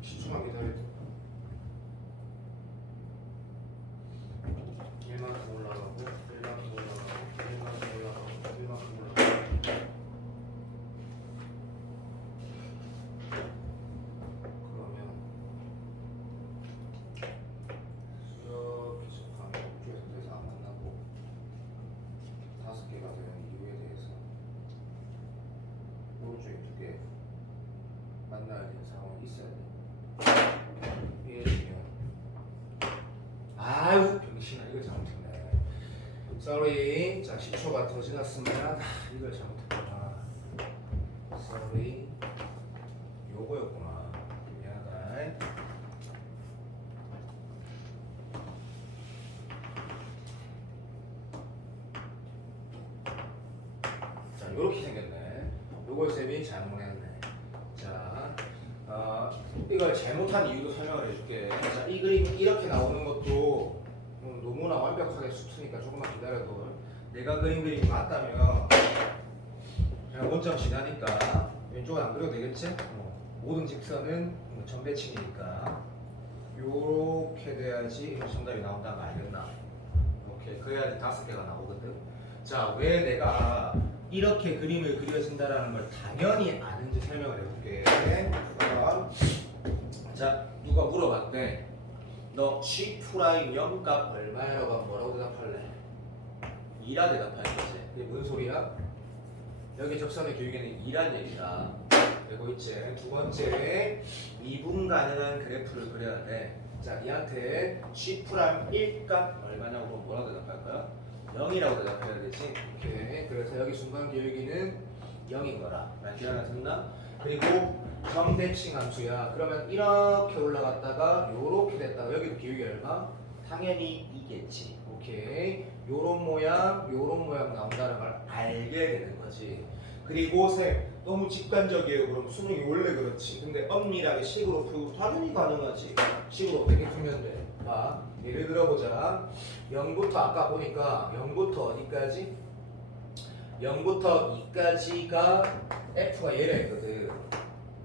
10초만 기다려도 1만큼 올라가고 1만큼 올라가고 1만큼 올라가고 1만큼 올라가고 그러면 이렇게 가면 우주에서 대해서 안 만나고 5개가 되는 이유에 대해서 오른쪽에 2개 만나야 되는 상황이 있어야 돼. 이해되면 아유 병신아 이걸 잘못했네. sorry. 자 10초가 더 지났으면 이걸 잘못했구나. sorry. 요거였구나. 미안하다. 자 요렇게 생겼네. 요걸 쌤이 잘못했네. 자 이걸 잘못한 이유도 설명을 해줄게. 자, 이 그림 이렇게 나오는 것도 너무나 완벽하게 수트니까 조금만 기다려도 내가 그린 그림이 맞다면 그냥 원점 지나니까 왼쪽은 안 그려도 되겠지? 모든 직선은 정대칭이니까 요렇게 돼야지 이거 정답이 나온다는 거 알겠나? 오케이. 그래야지 5개가 나오거든. 자, 왜 내가 이렇게 그림을 그려진다라는 걸 당연히 아는지 설명을 해볼게. 자, 누가 물어봤대. 너 G 프라임 0값 얼마야라고 하면 뭐라고 대답할래? 2라 대답할 거지. 이게 뭔 소리야? 여기 접선의 교육에는 2란 얘기다. 그리고 이제 두 번째 미분 가능한 그래프를 그려야 돼. 자, 니한테 G 프라임 1값 얼마냐고 그러면 뭐라고 대답할 거야? 0이라고 대답해야 되지. 오케이. 그래서 여기 순간 기울기는 0인 거라. 말 기억나 듣나? 그리고 정대칭 함수야. 그러면 이렇게 올라갔다가 요렇게 됐다가 여기도 기울기 얼마? 당연히 이겠지. 오케이. 요런 모양 나온다는 걸 알게 되는 거지. 그리고 쌤, 너무 직관적이에요. 그럼 수능이 원래 그렇지. 근데 엄밀하게 식으로 풀고 당연히 가능하지. 식으로 어떻게 풀면 돼? 봐. 예를 들어보자. 0부터 아까 보니까 0부터 어디까지? 0부터 2까지가 F가 얘라 했거든.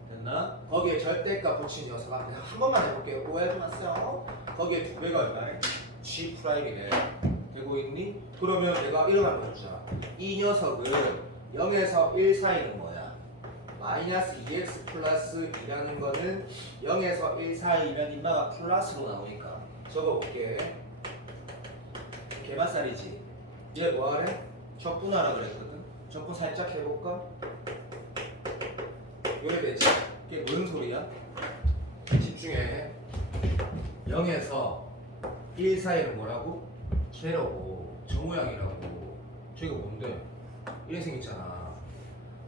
됐나? 거기에 절대값 붙인 녀석 앞에 한 번만 해볼게요. 오해하지 마세요. 거기에 두 배가 얼마야? G 프라임이네. 되고 있니? 그러면 내가 이런 걸 보여주잖아. 이 녀석은 0에서 1 사이는 뭐야? 마이너스 2x 플러스 2라는 거는 0에서 1 사이면 인마가 플러스로 나오니까 적어볼게. 개맛살이지. 얘 뭐하래? 적분하라 그랬거든. 적분 살짝 해볼까? 요래 되지? 이게 뭔 소리야? 집중해. 0에서 1 사이는 뭐라고? 제로고 저 모양이라고. 저게 뭔데? 이래 생겼잖아.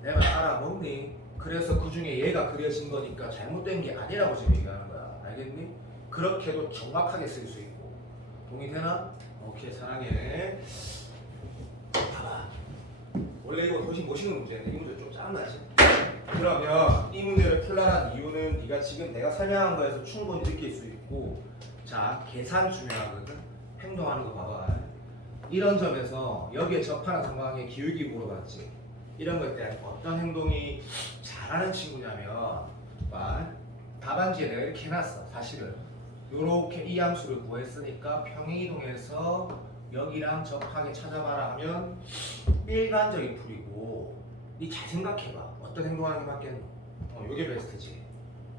내 말 알아먹니? 그래서 그 중에 얘가 그려진 거니까 잘못된 게 아니라고 지금 얘기하는 거야. 알겠니? 그렇게도 정확하게 쓸 수 있고. 동의되나? 오케이, 사랑해. 봐봐. 원래 이거 도시 모시는 문제인데 이 문제 좀 짠나지? 그러면 이 문제를 풀라는 이유는 네가 지금 내가 설명한 거에서 충분히 느낄 수 있고, 자, 계산 중요하거든. 행동하는 거 봐봐. 이런 점에서 여기에 접하는 상황에 기울기 물어봤지. 이런 거에 대한 어떤 행동이 잘하는 친구냐면, 답안지에 내가 이렇게 해놨어. 사실은 요렇게 이 함수를 구했으니까 평행이동해서 여기랑 접하게 찾아봐라 하면 일반적인 풀이고, 니 잘 생각해봐. 어떤 행동하는 게 맞겠노? 요게 베스트지.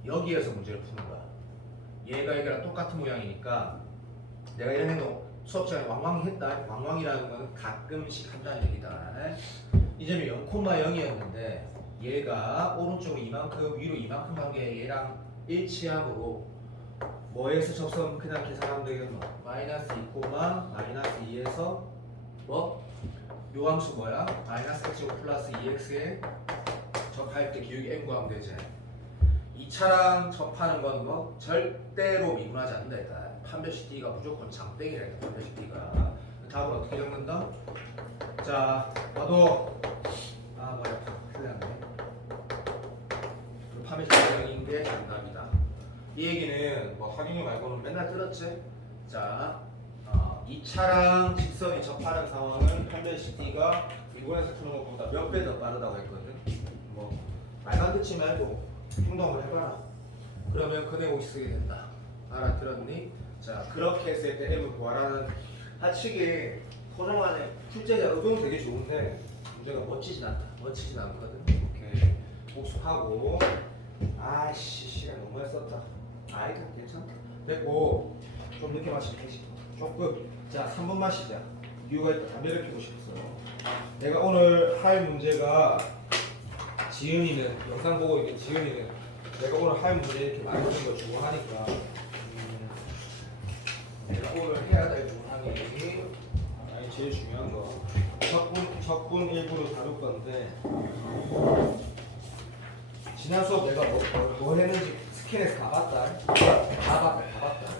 여기에서 문제를 푸는 거야. 얘가 이거랑 똑같은 모양이니까 내가 이런 행동 수업 시간에 왕왕 했다. 왕왕이라는 거는 가끔씩 한다는 얘기다. 이 점이 0,0이었는데 얘가 오른쪽으로 이만큼 위로 이만큼 간 게 얘랑 일치함으로 뭐에서 접선 그냥 계산하면 되겠노? 마이너스 2, 마이너스 2에서 뭐? 요 함수 뭐야? 마이너스 x제곱 플러스 2x에 접할 때 기울기 m 구하면 되지. 2차랑 접하는 건 뭐? 절대로 미분하지 않는다 했다. 판별식 D가 무조건 장땡이라 했다. 판별식 D가. 답을 어떻게 적는다? 자, 봐도 뭐야, 큰일 났네. 판별식 D인 게 정답이다. 이 얘기는 뭐 학용이 말고는 맨날 들었지? 자, 2차랑 직선이 접하는 상황은 판별식 D가 미분에서 푸는 것보다 몇 배 더 빠르다고 했거든. 뭐 말만 듣지 말고 행동을 해봐라. 그러면 그 내용이 쓰게 된다. 알아들었니? 자, 그렇게 했을 때 M을 구하라는 하측에 토종 안에 출제자 의도는 되게 좋은데 문제가 멋지진 않다. 멋지진 않거든. 오케이. 복습하고. 아씨, 시간 너무 많이 썼다. 아이다, 괜찮다. 됐고, 좀 늦게 마시면 되지. 조금. 자, 3번 마시자. 이유가 있다. 담배를 피우고 싶었어요. 내가 오늘 할 문제가 지은이는, 영상 보고 있는 지은이는 내가 오늘 할 문제 이렇게 많이 보는 걸 좋아하니까 내가 오늘 해야 될 문항이 제일 중요한 거 적분 일부를 다룰 건데, 지난 수업 내가 뭐 했는지 스캔해서 다 봤다. 다 봤다.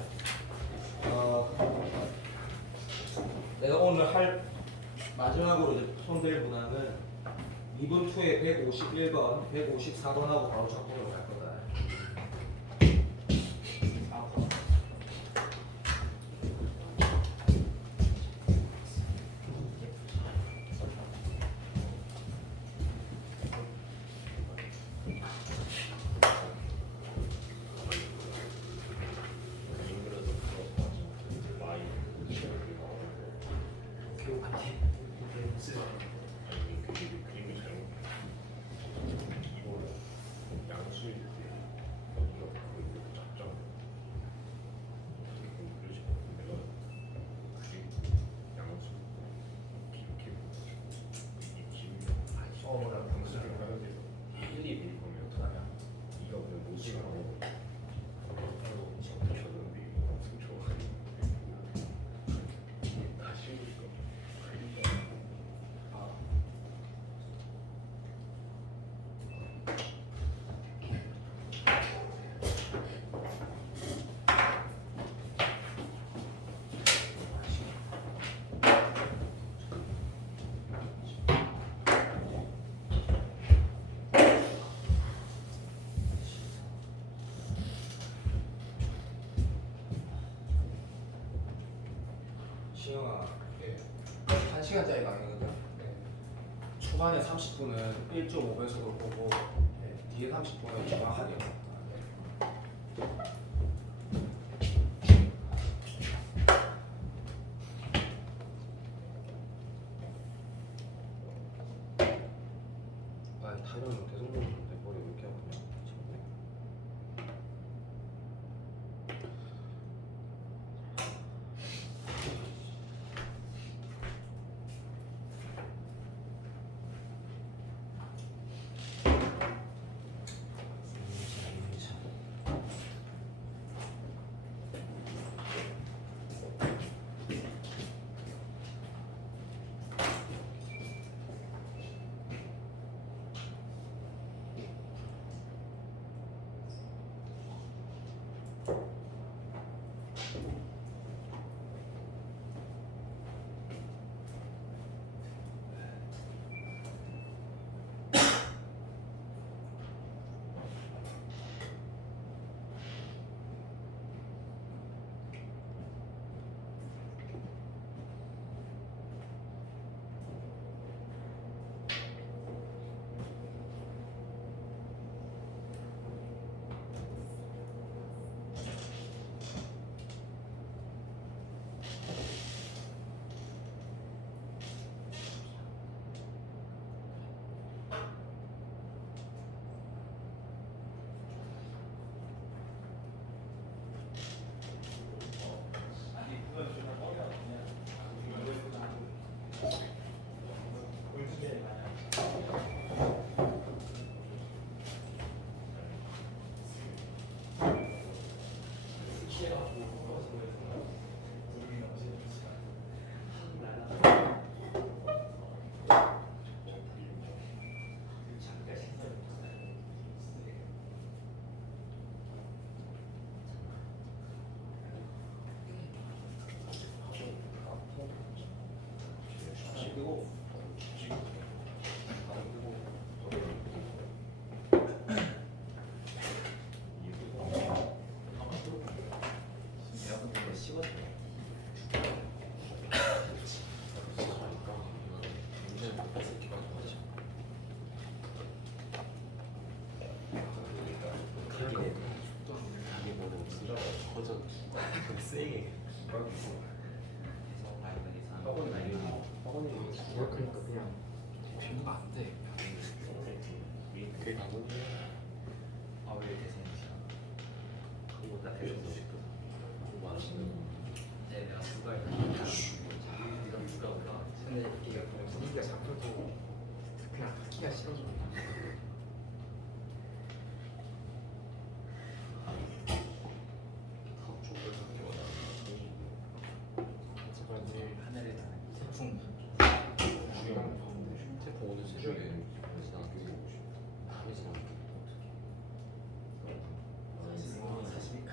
내가 오늘 할 마지막으로 이제 손댈 문항은 2분 2에 151번, 154번하고 바로 적분으로 갈 거다. 신영아, 예. 1시간짜리 강의거든. 네. 초반에 30분은 1.5배속으로 보고 뒤에 30분은 정확하게. 아, 타이어는 계속 먹는데 머리 왜 이렇게 아프냐? 그러니까 그냥 비교가 안 돼. 그게 가문. 아왜 대선이야? 그거 나 대전도 싶거든. 그거 맛있는 거. 네, 내가 누가 있나? 네가 누가 올라? 근데 이게 분위기가 잡혀도 그냥 하기가 싫어져. 제발 내일 하늘에 닿는 태풍. 태풍 오늘 새벽에 지나가고 밤에 지나가고. 사시니까.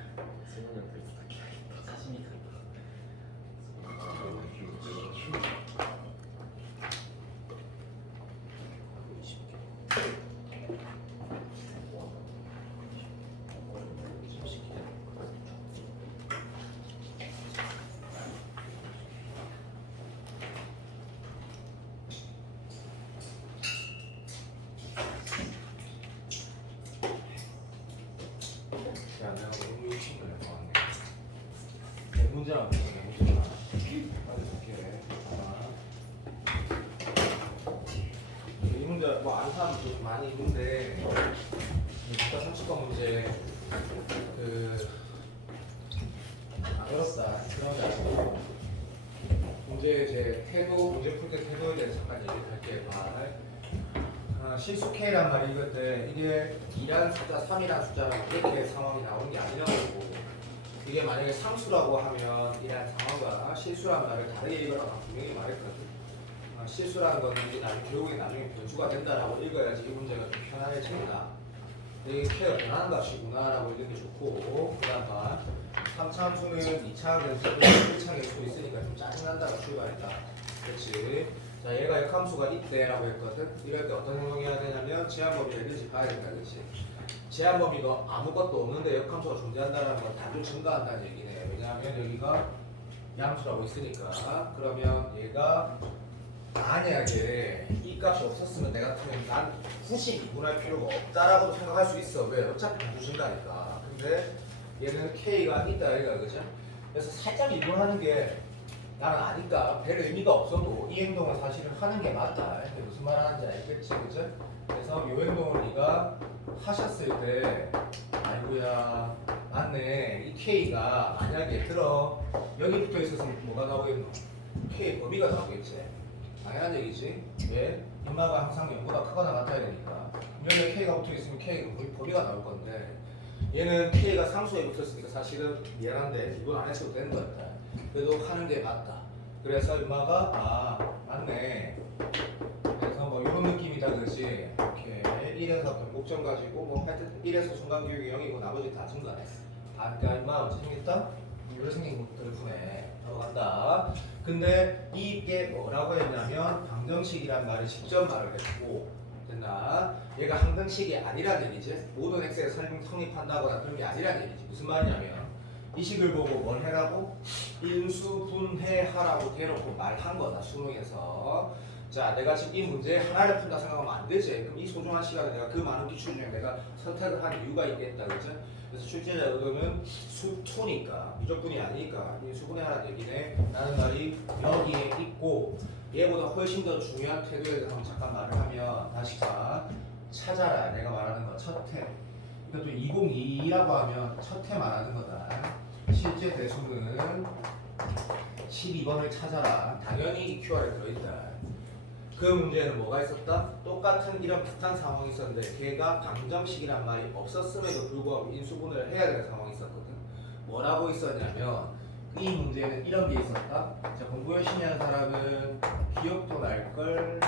세번을 부탁해. 사시니까. 야, 내가 너무 일찍 그래. 내 문제랑 내 문제랑 빨리 볼게. 이 문제 뭐안 사면 좀 많이 있는데 이따 30번 문제 어렵다 그런 게 아니고 문제 제 태도 문제 풀 때 태도에 대해서 잠깐 얘기할게. 실수 K란 말이 이것 때 이게 2란 숫자, 3이란 숫자랑 이렇게 상황이 나오는 게 아니라고 보고 이게 만약에 상수라고 하면 이란 상황과 실수라는 말을 다르게 읽으라고 분명히 말했거든. 실수라는 건 이제 결국에 나중에 변수가 된다라고 읽어야지 이 문제가 좀 편안해집니다. 이게 K가 변하는 값이구나라고 읽는 게 좋고 그 다음 3차함수는 2차 변수고 1차 계수도 있으니까 좀 짜증난다고 출발했다. 그렇지. 자, 얘가 역함수가 있대라고 했거든. 이럴 때 어떤 행동해야 되냐면 제한범위를 일찍 봐야 된다. 그렇지. 제한범위가 아무것도 없는데 역함수가 존재한다는 건 답을 증가한다는 얘기네. 왜냐하면 여기가 양수라고 있으니까 그러면 얘가 만약에 이 값이 없었으면 내가 같으면 난 굳이 미분할 필요가 없다라고 생각할 수 있어. 왜? 어차피 안 주신다니까. 근데 얘는 K가 있다 얘가 그죠? 그래서 살짝 미분하는 게 나는 아니까 별 의미가 없어도 이 행동을 사실은 하는 게 맞다. 이게 무슨 말 하는지 알겠지, 그죠? 그래서 이 행동을 네가 하셨을 때 아이고야 맞네 이 K가 만약에 들어 여기 붙어 있었으면 뭐가 나오겠노? K 범위가 나오겠지. 당연한 얘기지. 왜? 인마가 항상 0보다 크거나 같아야 되니까. 여기 K가 붙어 있으면 K가 범위가 나올 건데 얘는 K가 상수에 붙었으니까 사실은 미안한데 이건 안 했어도 되는 거였다. 그래도 하는 게 맞다. 그래서 인마가 아 맞네. 그래서 뭐 이런 느낌이다 그렇지. 이렇게 1에서 변곡점 가지고 뭐 하여튼 1에서 순간 기울기 0이고 나머지 다 증가해. 그러니까 인마 어떻게 생겼다? 이런 생긴 것들을 푸네. 들어간다. 근데 이게 뭐라고 했냐면 방정식이란 말을 직접 말을 했고 됐나? 얘가 항등식이 아니란 얘기지. 모든 x에 성립한다거나 그런 게 아니란 얘기지. 무슨 말이냐면 이 식을 보고 뭘 해라고? 인수분해하라고 대놓고 말한 거다 수능에서. 자, 내가 지금 이 문제 하나를 푼다 생각하면 안 되지. 그럼 이 소중한 시간에 내가 그 많은 기출 중에 내가 선택을 한 이유가 있겠다, 그죠? 그래서 출제자 의도는 수투니까 무조건이 아니니까 인수분해하라는 얘기네. 라는 말이 여기에 있고 얘보다 훨씬 더 중요한 태도에 대해서 잠깐 말을 하면 다시 봐. 찾아라. 내가 말하는 거 첫해. 이것도 2022라고 하면 첫해 말하는 거다. 실제 대수는 12번을 찾아라. 당연히 이 QR에 들어있다. 그 문제는 뭐가 있었다? 똑같은 이런 비슷한 상황이 있었는데 걔가 방정식이란 말이 없었음에도 불구하고 인수분해를 해야 되는 상황이 있었거든. 뭐라고 있었냐면 이 문제는 이런 게 있었다. 자, 공부 열심히 하는 사람은 기억도 날걸.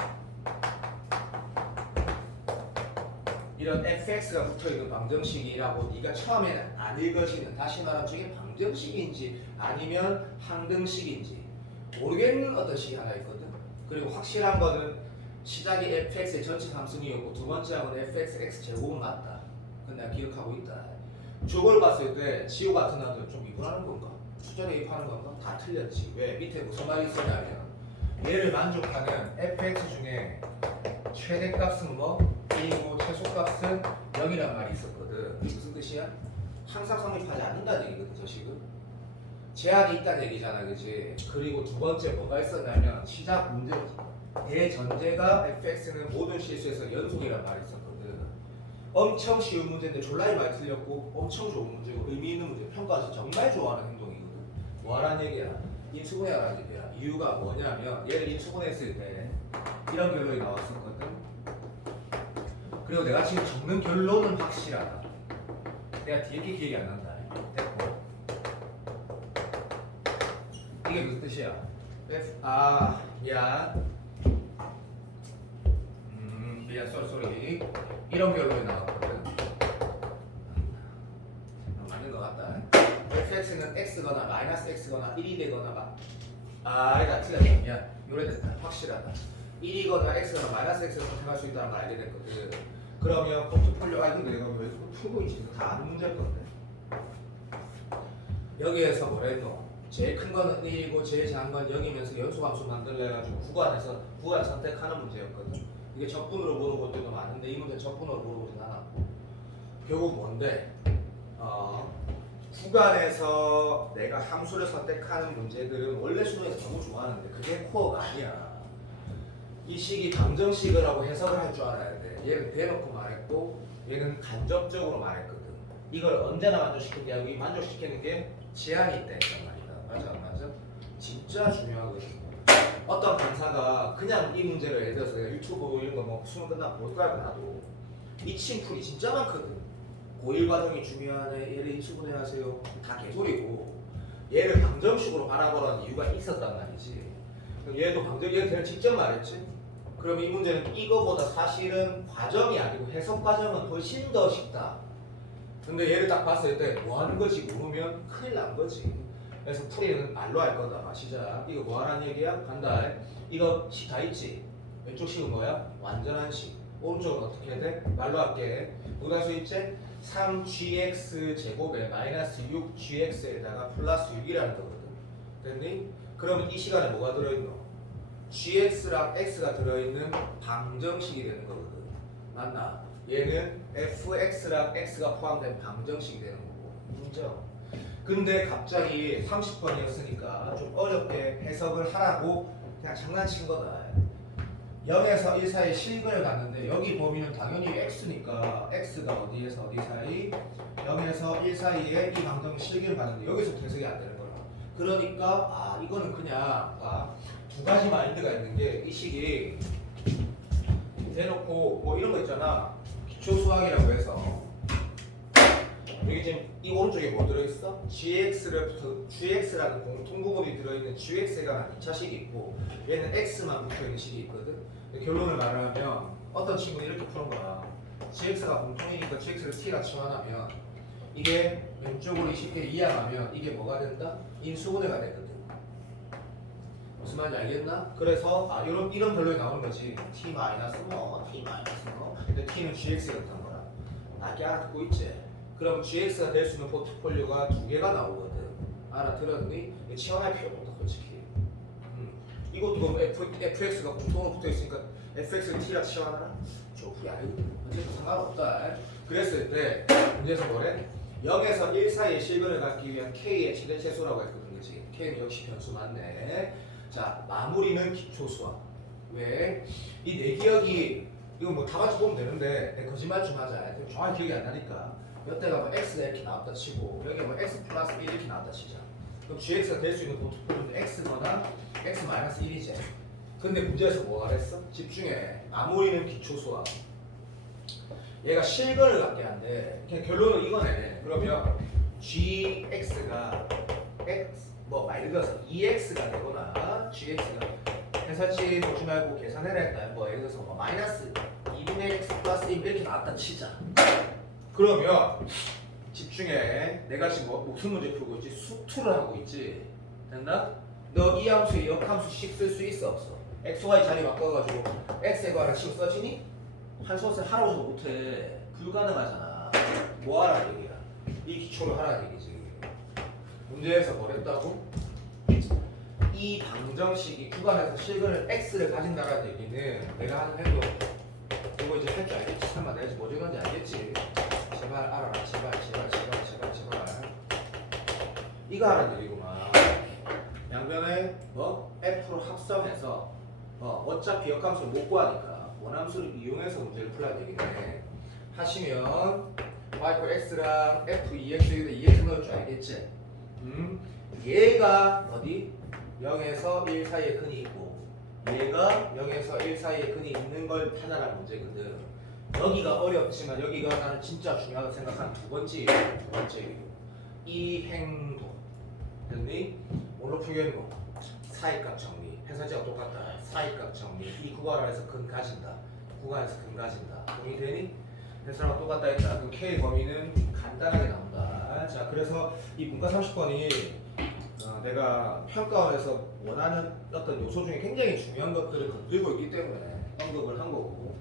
이런 fx가 붙어있는 방정식이라고 네가 처음에는 안 읽어지는, 다시 말하면 저게 방정식인지 아니면 항등식인지 모르겠는 어떤 식이 하나 있거든. 그리고 확실한 거는 시작이 fx의 전체 함수이었고 두 번째 항은 fx x 제곱은 맞다. 그건 내가 기억하고 있다. 저걸 봤을 때 지호 같은 애들 좀 미분하는 건가? 수저 대입하는 건가? 다 틀렸지. 왜? 밑에 무슨 말이 있었냐면 얘를 만족하는 fx 중에 최대값은 뭐? 1이고 최소값은 0이란 말이 있었거든. 이게 무슨 뜻이야? 항상 성립하지 않는다는 얘기거든. 저 식은 제한이 있다는 얘기잖아, 그지? 그리고 두 번째 뭐가 있었냐면 시작 문제 대전제가 fx는 모든 실수에서 연속이란 말이 있었거든. 엄청 쉬운 문제인데 졸라이 많이 틀렸고 엄청 좋은 문제고 의미 있는 문제, 평가에서 정말 좋아하는 행동이거든. 뭐하라는 얘기야? 인수분해하라는 얘기야. 이유가 뭐냐면 얘를 인수분해했을 때 이런 결론이 나왔었거든. 그리고 내가 지금 적는 결론은 확실하다. 내가 뒤에 게 기억이 안 난다. 됐고. 이게 무슨 뜻이야? 미안. 미안, 쏘리. 이런 결론이 나왔거든. 맞는 것 같다. fx는 x거나 마이너스 x거나 1이 되거나 이거 틀렸다. 미안. 요래됐다. 확실하다. 1이거나 x거나 마이너스 x를 선택할 수 있다는 걸 알게 됐거든. 그러면 포트폴리오 이거 내가 왜 풀고 있지? 다 아는 문제일 건데. 여기에서 뭐라 했노? 제일 큰 거는 1이고 제일 작은 건 0이면서 연소함수 만들려 해가지고 구간 선택하는 문제였거든. 이게 적분으로 물어볼 때도 많은데 이 문제는 적분으로 물어보진 않았고 결국 뭔데? 구간에서 내가 함수를 선택하는 문제들은 원래 수능에서 너무 좋아하는데 그게 코어가 아니야. 이 식이 방정식이라고 해석을 할 줄 알아야 돼. 얘는 대놓고 말했고 얘는 간접적으로 말했거든. 이걸 언제나 만족시키냐? 여기 만족시키는 게 제한이 있다 했단 말이다. 맞아 안 맞아? 진짜 중요하거든. 어떤 강사가 그냥 이 문제를 예를 들어서 내가 유튜브 이런 거 뭐 수능 끝나고 볼까 나도 이 침풀이 진짜 많거든. 고1 과정이 중요하네. 얘를 인수분해 하세요. 다 개소리고 얘를 방정식으로 바라보라는 이유가 있었단 말이지. 얘도 얘한테는 직접 말했지. 그럼 이 문제는 이거보다 사실은 과정이 아니고 해석 과정은 훨씬 더 쉽다. 근데 얘를 딱 봤을 때 뭐 하는 거지 모르면 큰일 난 거지. 그래서 풀이는 말로 할 거다. 시작. 이거 뭐 하라는 얘기야? 간다. 이거 식 다 있지? 왼쪽 식은 뭐야? 완전한 식. 오른쪽은 어떻게 해야 돼? 말로 할게. 무단수 있지? 3gx 제곱에 마이너스 6gx에다가 플러스 6이라는 거거든. 됐니? 그러면 이 시간에 뭐가 들어있노? gx랑 x가 들어있는 방정식이 되는 거거든. 맞나? 얘는 fx랑 x가 포함된 방정식이 되는 거고. 인정? 근데 갑자기 30번이었으니까 좀 어렵게 해석을 하라고 그냥 장난친 거다. 0에서 1 사이에 실근을 갔는데 여기 범위는 당연히 x니까 x가 어디에서 어디 사이 0에서 1 사이에 이 방정식 실근을 갔는데 여기서 해석이 안 되는 거라. 그러니까 이거는 그냥 두 가지 마인드가 있는 게 이 식이 대놓고 뭐 이런 거 있잖아. 기초 수학이라고 해서 여기 지금 이 오른쪽에 뭐 들어있어? gx라는 공통 부분이 들어있는 gx가 한 2차식이 있고 얘는 x만 붙어있는 식이 있거든. 근데 결론을 말하면 어떤 친구는 이렇게 푸는 거야. gx가 공통이니까 gx를 t라 치환하면 이게 왼쪽으로 쉽게 이해하면 이게 뭐가 된다? 인수분해가 되거든. 무슨 말인지 알겠나? 그래서 이런 결론이 나오는 거지. t 마이너스 뭐, t 마이너스 뭐. 근데 t는 gx였던 거라. 나게 알아듣고 있지? 그럼 gx가 될 수 있는 포트폴리오가 두 개가 나오거든. 알아들었니? 치환할 필요가 없다 솔직히. 이것도 그럼 fx가 공통으로 붙어있으니까 fx를 t라 치환하나? 조구야 어쨌든 상관없다. 그랬을 때 문제에서 뭐래? 0에서 1 사이의 실근을 갖기 위한 k의 최대 최소라고 했거든. 그치? k는 역시 변수 맞네. 자, 마무리는 기초 수학. 왜? 이 내 기억이 이거 뭐 다 같이 보면 되는데 내 거짓말 좀 하자. 정확히 기억이 안 나니까. 여태가 뭐 x가 이렇게 나왔다 치고 여기 뭐 x 플러스 1 이렇게 나왔다 치자. 그럼 gx가 될 수 있는 포트폴리오는 x거나 x 마이너스 1이지. 근데 문제에서 뭐가 그랬어? 집중해. 마무리는 기초 수학. 얘가 실근을 갖게 한대. 그냥 결론은 이거네. 그러면 gx가 x 뭐 말 들어서 2x가 되거나 gx가 해설치 보지 말고 계산해라 했다. 뭐 예를 들어서 뭐 마이너스 2분의 x 플러스 1 이렇게 나왔다 치자. 그러면 집중해. 내가 지금 무슨 문제 풀고 있지? 수투를 하고 있지. 됐나? 너 이 함수에 역함수씩 쓸 수 있어 없어? x, y 자리 바꿔가지고 x에 관한 식으로 써지니? 한 수업을 하라고 해도 못해. 불가능하잖아. 뭐 하라는 얘기야? 이 기초를 하라는 얘기지. 문제에서 뭐랬다고? 이 방정식이 구간에서 실근을 x를 가진다라는 얘기는 내가 하는 행동 이거 이제 할 줄 알겠지? 설마 내가 뭐 적었는지 알겠지? 제발 알아라. 제발. 이거 하라는 얘기구만. 양변에 뭐 f로 합성해서 어차피 역함수를 못 구하니까 원함수를 이용해서 문제를 풀라는 얘기네. 하시면 y x랑 f 2x 여기다 2x 넣을 줄 알겠지? 얘가 어디? 0에서 1 사이에 근이 있고 얘가 0에서 1 사이에 근이 있는 걸 찾아라는 문제거든. 여기가 어렵지만 여기가 나는 진짜 중요하다고 생각하는 두 번째 이유. 이 행동 됐니? 뭘로 풀겠노? 사이값 정리. 해설지가 똑같다. 사이값 정리. 이 구간 안에서 근 가진다. 구간에서 근 가진다. 동의되니? 해설하고 똑같다 했다. 그럼 K 범위는 간단하게 나온다. 자, 그래서 이 문과 30번이 내가 평가원에서 원하는 어떤 요소 중에 굉장히 중요한 것들을 건들고 있기 때문에 언급을 한 거고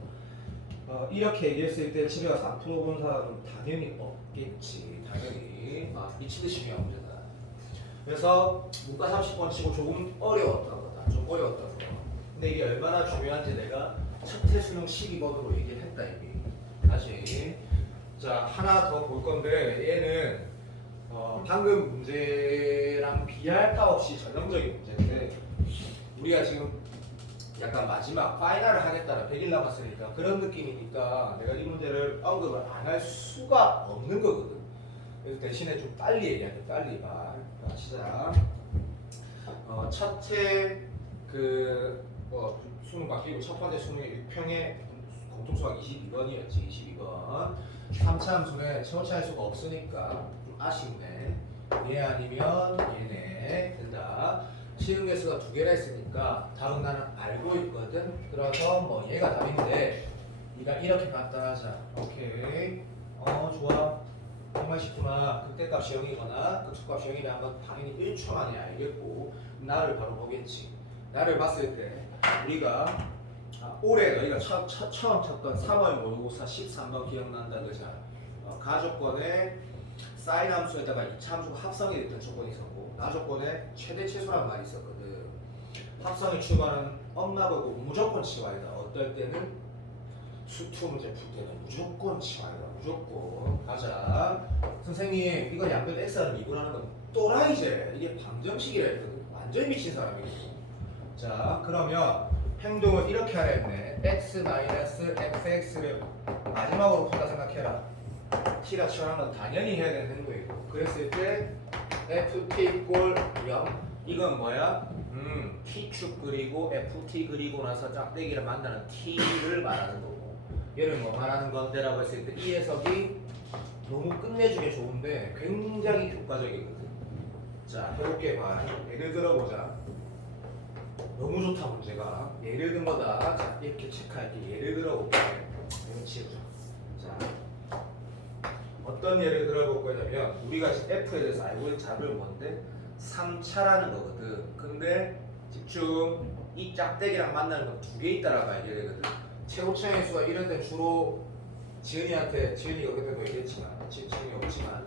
이렇게 얘기했을 때 집에 가서 안 풀어본 사람은 당연히 없겠지. 당연히 미친 듯이 중요한 문제다. 그래서 문과 30번 치고 조금 어려웠던 거다. 좀 어려웠던 거. 근데 이게 얼마나 중요한지 내가 첫해 수능 12번으로 얘기를 했다. 이게 다시 자 하나 더 볼 건데 얘는 방금 문제랑 비할 바 없이 전형적인 문제인데 우리가 지금 약간 마지막 파이널을 하겠다는 100일 남았으니까 그런 느낌이니까 내가 이 문제를 언급을 안 할 수가 없는 거거든. 그래서 대신에 좀 빨리 얘기할게. 빨리 봐. 시작. 첫해 수능 바뀌고 첫 번째 수능의 6평에 공통수학 22번이었지. 22번. 3차 함수는 처치할 수가 없으니까 좀 아쉽네. 얘 아니면 얘네 된다. 시험 개수가 두 개나 있으니까 답은 나는 알고 있거든. 그래서 뭐 얘가 답인데 네가 이렇게 간단하자. 오케이. 좋아. 정말 쉽구나. 극대값이 0이거나 극소값이 0이라는 건 당연히 1초 만에 알겠고 나를 바로 보겠지. 나를 봤을 때 우리가 올해 너희가 처음 찾던 3월 모의고사 13번 기억난다 그자. 가족권의 사인 함수에다가 이차 함수가 합성이 됐던 조건이 있었고 나 조건에 최대 최소란 말이 있었거든. 합성이 추구하는 엄마보고 무조건 치와이다. 어떨 때는 수투 문제 풀 때는 무조건 치와이다. 무조건. 가자. 선생님 이거 양변 x하는 미분하는 건 또라이제. 이게 방정식이라 했거든. 완전히 미친 사람이고. 자 그러면 행동을 이렇게 하라 했네. x-fx를 마지막으로 푼다 생각해라. t가 치환한 건 당연히 해야 되는 행동이고. 그랬을 때 ft 꼴 0. 이건 뭐야? t축 그리고 ft 그리고 나서 짝대기를 만나는 t를 말하는 거고. 얘를 뭐 말하는 건데라고 했을 때 이 해석이 너무 끝내주기 좋은데 굉장히 교과적이거든. 자 해볼게 봐. 예를 들어보자. 너무 좋다 문제가. 예를 든 거다. 자 이렇게 체크할게. 예를 들어볼게. 이거 치우자. 자 어떤 예를 들어볼 거냐면 우리가 지금 F에 대해서 알고 있는 잡을 뭔데 3차라는 거거든. 근데 집중. 이 짝대기랑 만나는 건 두 개 있다라고 알게 되거든. 최고차의 수가 이럴 때 주로 지은이한테 지은이가 그때도 얘기했지만 지은이 없지만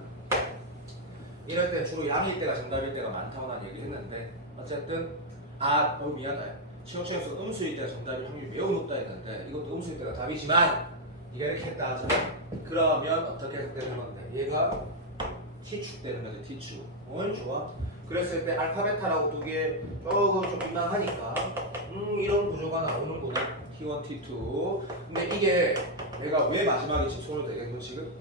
이럴 때 주로 양일 때가 정답일 때가 많다고 난 얘기했는데 어쨌든 미안하다. 최고차의 수가 음수일 때가 정답일 확률이 매우 높다 했는데 이것도 음수일 때가 답이지만 네가 이렇게 했다 하잖아. 그러면 어떻게 해석되는 건데 얘가 t축 되는 거지. t축. 좋아. 그랬을 때 알파 베타라고 두 개 조금 좀 민망하니까 이런 구조가 나오는구나. t1, t2. 근데 이게 내가 왜 마지막에 지금 손을 대겠노 지금?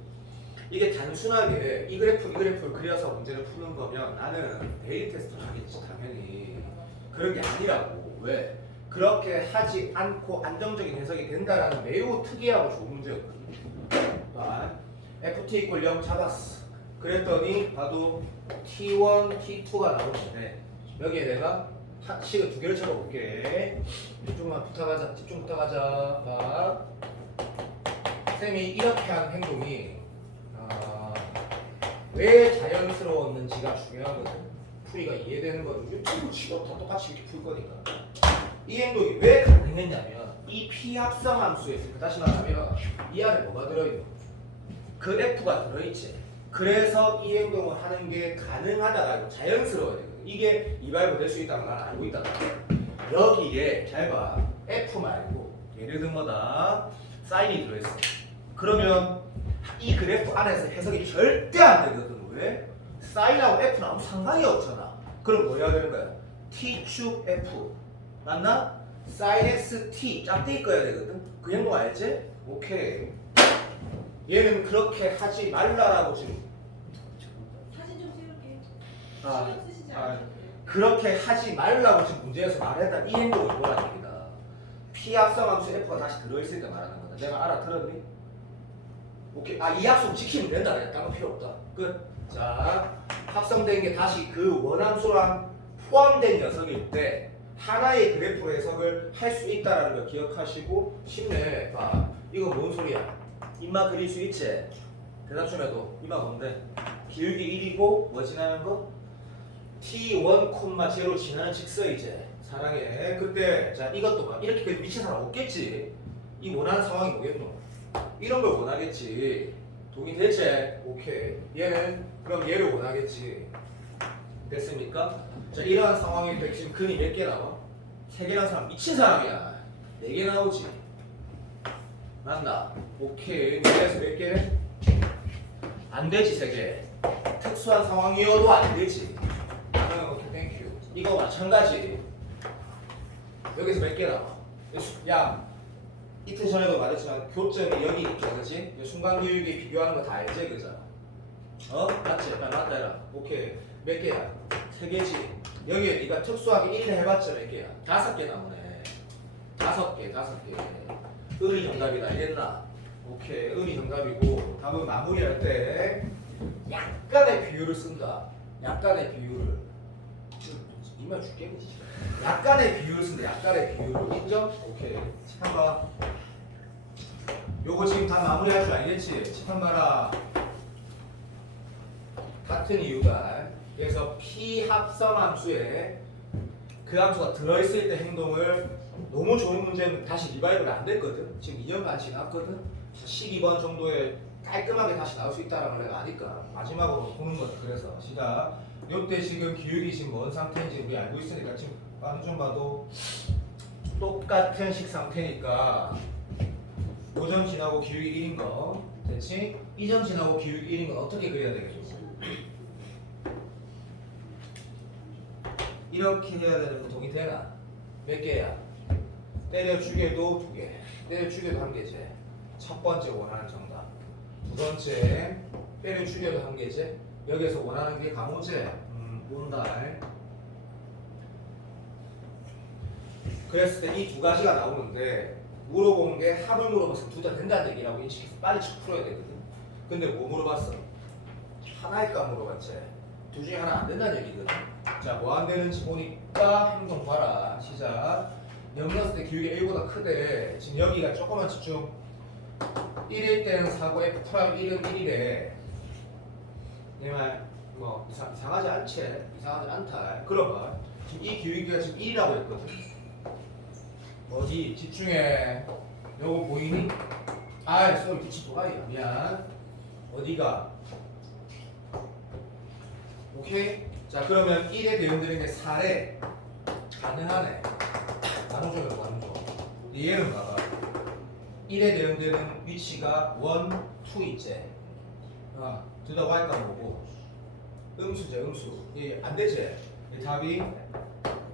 이게 단순하게 이 그래프를 그려서 문제를 푸는 거면 나는 데일리 테스트를 하겠지 당연히. 그런 게 아니라고. 왜? 그렇게 하지 않고 안정적인 해석이 된다라는 매우 특이하고 좋은 문제였거든. ft 이퀄 0 잡았어. 그랬더니 봐도 t1, t2가 나오는데 여기에 내가 식을 두 개를 쳐볼게. 집중만 부탁하자. 집중 부탁하자. 봐. 쌤이 이렇게 한 행동이 왜 자연스러웠는지가 중요하거든. 풀이가 이해되는 거든. 유튜브 치고 다 똑같이 이렇게 풀 거니까. 이 행동이 왜 가능했냐면 이 P합성 함수에 다시 말하면 이 안에 뭐가 들어있노? 그 F가 들어있지. 그래서 이 행동을 하는 게 가능하다가 아니고 자연스러워야 되거든. 이게 이발로 될 수 있다는 걸 알고 있다. 여기에 잘 봐. F 말고 예를 든 거다. 사인이 들어있어. 그러면 이 그래프 안에서 해석이 절대 안 되거든. 왜? 사인하고 F는 아무 상관이 없잖아. 그럼 뭐 해야 되는 거야? T축 F 맞나? sin x t 짝대기 꺼야 되거든. 그 행동 알지? 오케이. 얘는 그렇게 하지 말라라고 지금. 사진 좀 찍을게. 아, 신경 쓰시지 아, 않으셔도 돼요. 그렇게 하지 말라고 지금 문제에서 말했다. 이 행동이 이거란 얘기다. P 합성함수 F가 다시 들어있을 때 말하는 거다. 내가 알아들었니? 오케이. 이 약속 지키면 된다. 그냥 다른 거 필요 없다. 끝. 자, 합성된 게 다시 그 원함수랑 포함된 녀석일 때 하나의 그래프로 해석을 할 수 있다라는 걸 기억하시고 쉽네. 봐. 이거 뭔 소리야? 인마 그릴 수 있지? 대답 좀 해도 인마 뭔데? 기울기 1이고 뭐 지나는 거? t1, 0 지나는 직선이지. 사랑해. 그때 자 이것도 봐. 이렇게 미친 사람 없겠지. 이 원하는 상황이 뭐겠노? 이런 걸 원하겠지. 동의되지? 오케이. 얘는 그럼 얘를 원하겠지. 됐습니까? 자 이러한 상황일 때 지금 근이 몇 개 나와? 3개라는 사람 미친 사람이야. 4개 나오지. 맞나? 오케이. 그래서 몇 개? 안 되지 3개. 특수한 상황이어도 안 되지. 오케이 땡큐. 이거 마찬가지. 여기서 몇 개 나와? 야 이틀 전에도 말했지만 교점이 여기 있죠, 그렇지? 순간 기울기 비교하는 거 다 알지, 그죠? 맞지? 맞다 해라. 오케이. 몇 개야? 3개지. 여기에 네가 특수하게 1 해봤자 몇 개야? 5개 나오네. 5개. 을이 정답이다. 알겠나? 오케이. 을이 정답이고 답은 마무리할 때 약간의 비율을 쓴다. 약간의 비율을. 이말 죽겠네 진짜. 약간의 비율을 쓴다. 약간의 비율을. 인정? 오케이. 칠판 봐. 요거 지금 다 마무리할 줄 알겠지? 칠판 봐라. 같은 이유다. 그래서 P 합성 함수에 그 함수가 들어있을 때 행동을 너무 좋은 문제는 다시 리바이브가 안 됐거든. 지금 2년간 지났거든. 12번 정도의 깔끔하게 다시 나올 수 있다는 걸 내가 아니까 마지막으로 보는 거다. 그래서 시작. 요때 지금 기울기 지금 뭔 상태인지 우리 알고 있으니까 지금 빠른 좀 봐도 똑같은 식 상태니까 요점 지나고 기울기 1인 거 됐지? 이 점 지나고 기울기 1인 건 어떻게 그려야 되겠어? 이렇게 해야 되는 거 동의 되나? 몇 개야? 때려주게도 2개, 때려주게도 1개지. 첫 번째 원하는 정답. 두 번째 때려주게도 1개지. 여기서 원하는 게 감오제. 온다. 그랬을 때 이 두 가지가 나오는데 물어보는 게 합을 물어봤을 때 둘 다 된다는 얘기라고 인식해서 빨리 쭉 풀어야 되거든. 근데 뭐 물어봤어? 하나의 값 물어봤지. 둘 중에 하나 안 된다는 얘기거든. 자, 뭐 안 되는지 보니까 행동 봐라. 시작. 0이었을 때 기울기 1보다 크대. 지금 여기가 조금만 집중. 1일 때는 사고 F 프라임 1은 1이래. 내 말 뭐 이상하지 않지? 이상하지 않다. 그럼 봐. 지금 이 기울기가 지금 1이라고 했거든. 어디 집중해. 요거 보이니? 아, 쏘리 기치 도라이야. 미안. 어디가? 오케이. 자, 그러면 1에 대응되는 게 4래. 가능하네. 나눠줘요, 나눠줘. 근데 얘는 봐봐. 1에 대응되는 위치가 1, 2 있지. 둘 다 y값 보고. 음수죠, 음수. 예, 안 되지? 답이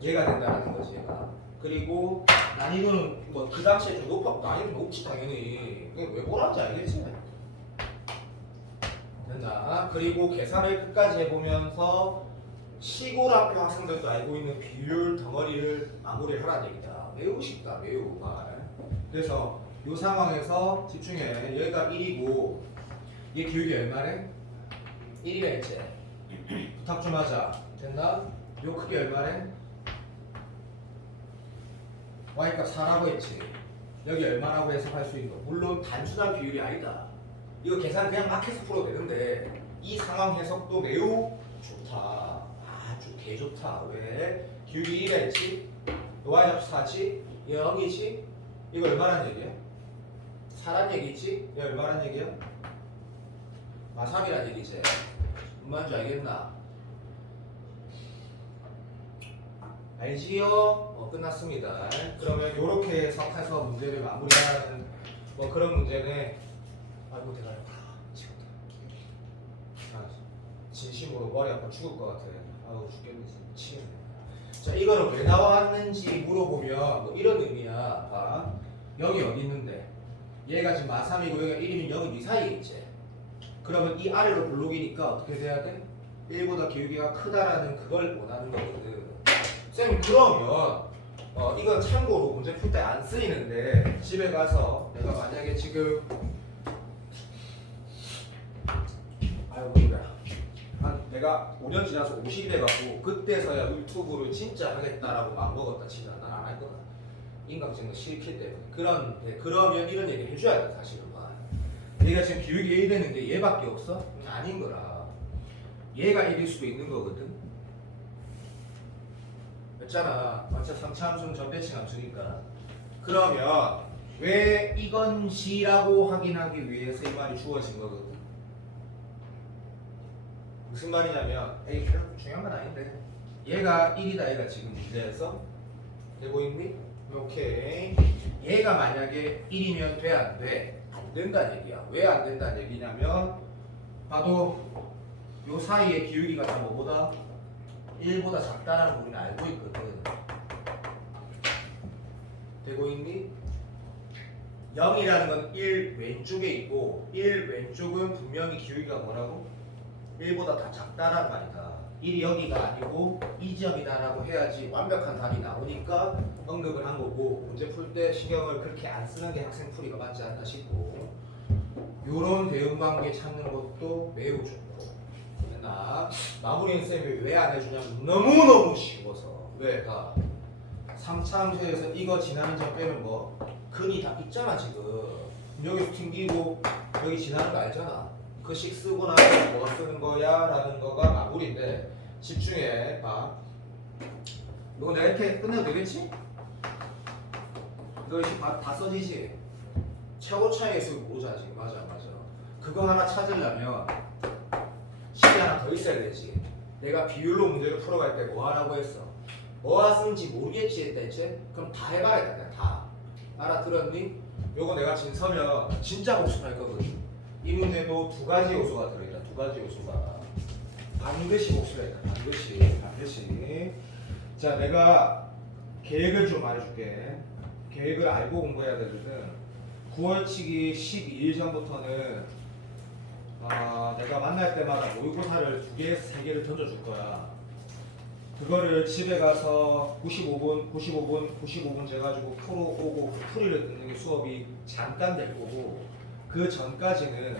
얘가 된다는 거지, 얘가. 그리고 난이도는 뭐 그 당시에 좀 높았고 난이도 높지 당연히. 그게 왜 뭐라는지 알겠지? 된다. 그리고 계산을 끝까지 해보면서 시골학교 학생들도 알고 있는 비율 덩어리를 마무리하라는 얘기다. 매우 쉽다, 매우. 그래서 이 상황에서 집중해. 여기가 1이고 얘 기울기 얼마래? 1이라 했지? 부탁 좀 하자. 됐나? 요 크기 얼마래? y값 4라고 했지. 여기 얼마라고 해석할 수 있는 거. 물론 단순한 비율이 아니다. 이거 계산 그냥 막 해서 풀어도 되는데 이 상황 해석도 매우 좋다. 아주 개 좋다. 왜? 기울기 1이 했지? y값 4지? 0이지? 이거 얼마란 얘기야? 4란 얘기지? 얘 얼마란 얘기야? 3이란 얘기지? 뭔 말인지 알겠나? 알지요? 끝났습니다. 그러면 이렇게 해석해서 문제를 마무리하는 뭐 그런 문제는 아이고 내가 미치겠다. 진심으로 머리 아파 죽을 것 같아. 아우 죽겠네. 미치겠네. 자, 이거는 왜 나왔는지 물어보면 뭐 이런 의미야. 봐. 여기 어디 있는데? 얘가 지금 마3이고 여기가 1이면 여기 이 사이에 있지. 그러면 이 아래로 블록이니까 어떻게 돼야 돼? 1보다 기울기가 크다라는 그걸 원하는 거거든. 쌤 그러면 이건 참고로 문제 풀 때 안 쓰이는데 집에 가서 내가 만약에 지금 아이고 그래 내가 5년 지나서 50이 돼갖고 그때서야 유튜브를 진짜 하겠다라고 마음먹었다 치자. 난 안 할 거다. 인강증거 싫기 때문에. 그런데 그러면 이런 얘기 해줘야 돼 사실은. 얘가 지금 기울기 1 되는데 얘밖에 없어? 아닌 거라. 얘가 1일 수도 있는 거거든. 맞잖아. 맞죠? 3차 함수는 전대칭 함수니까. 그러면 왜 이건지라고 확인하기 위해서 이 말이 주어진 거거든. 무슨 말이냐면 에이 그렇게 중요한 건 아닌데 얘가 1이다. 얘가 지금 문제에서 되고 있니? 오케이. 얘가 만약에 1이면 돼 안 돼? 안 된다는 얘기야. 왜 안 된다는 얘기냐면 봐도 요 사이에 기울기가 다 뭐보다 1보다 작다라는 거 우리는 알고 있거든. 되고 있니? 0이라는 건 1 왼쪽에 있고 1 왼쪽은 분명히 기울기가 뭐라고? 1보다 다 작다라는 말이다. 1이 여기가 아니고 이 지점이다라고 해야지 완벽한 답이 나오니까 언급을 한 거고 문제 풀 때 신경을 그렇게 안 쓰는 게 학생 풀이가 맞지 않나 싶고 요런 대응 관계 찾는 것도 매우 좋고 나 마무리는 쌤이 왜 안 해주냐면 너무너무 쉬워서 왜? 다 3차 함수에서 이거 지나는 점 빼면 뭐 근이 다 있잖아 지금 여기서 튕기고 여기 지나는 거 알잖아 그 식 쓰고 나서 뭐가 쓰는 거야 라는 거가 마무리인데 집중해 봐 이거 내가 이렇게 끝내도 되겠지? 이거 다 써지지? 최고 차이에서 모자 지금 맞아 그거 하나 찾으려면 식이 하나 더 있어야 되지. 내가 비율로 문제를 풀어갈 때 뭐 하라고 했어? 뭐가 쓰는지 모르겠지 했댔지? 그럼 다 해봐야겠다. 그냥 다. 알아들었니? 요거 내가 진서면 진짜 복습할 거거든. 이 문제도 두 가지 요소가 들어있다. 두 가지 요소가 반드시 복습해야 돼. 반드시. 자, 내가 계획을 좀 말해줄게. 계획을 알고 공부해야 되거든. 9월치기 12일 전부터는 내가 만날 때마다 모의고사를 2개, 3개를 던져줄 거야. 그거를 집에 가서 95분 재가지고 풀어오고 그 풀이를 듣는 게 수업이 잠깐 될 거고, 그 전까지는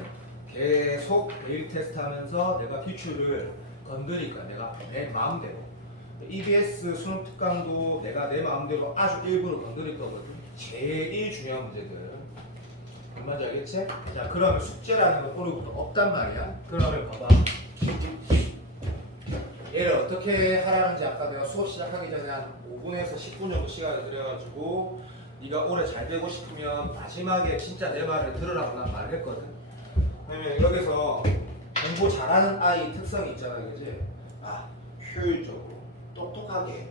계속 데일리 테스트 하면서 내가 기출을 건드릴 거야. 내가 내 마음대로. EBS 수능 특강도 내가 내 마음대로 아주 일부러 건드릴 거거든. 제일 중요한 문제들. 뭔지 알겠지? 자, 그러면 숙제라는 건 오늘부터 없단 말이야. 그러면 봐봐. 얘를 어떻게 하라는지 아까 내가 수업 시작하기 전에 한 5분에서 10분 정도 시간을 들여가지고 네가 올해 잘 되고 싶으면 마지막에 진짜 내 말을 들으라고 난 말을 했거든. 왜냐면 여기서 공부 잘하는 아이 특성이 있잖아, 그지? 효율적으로 똑똑하게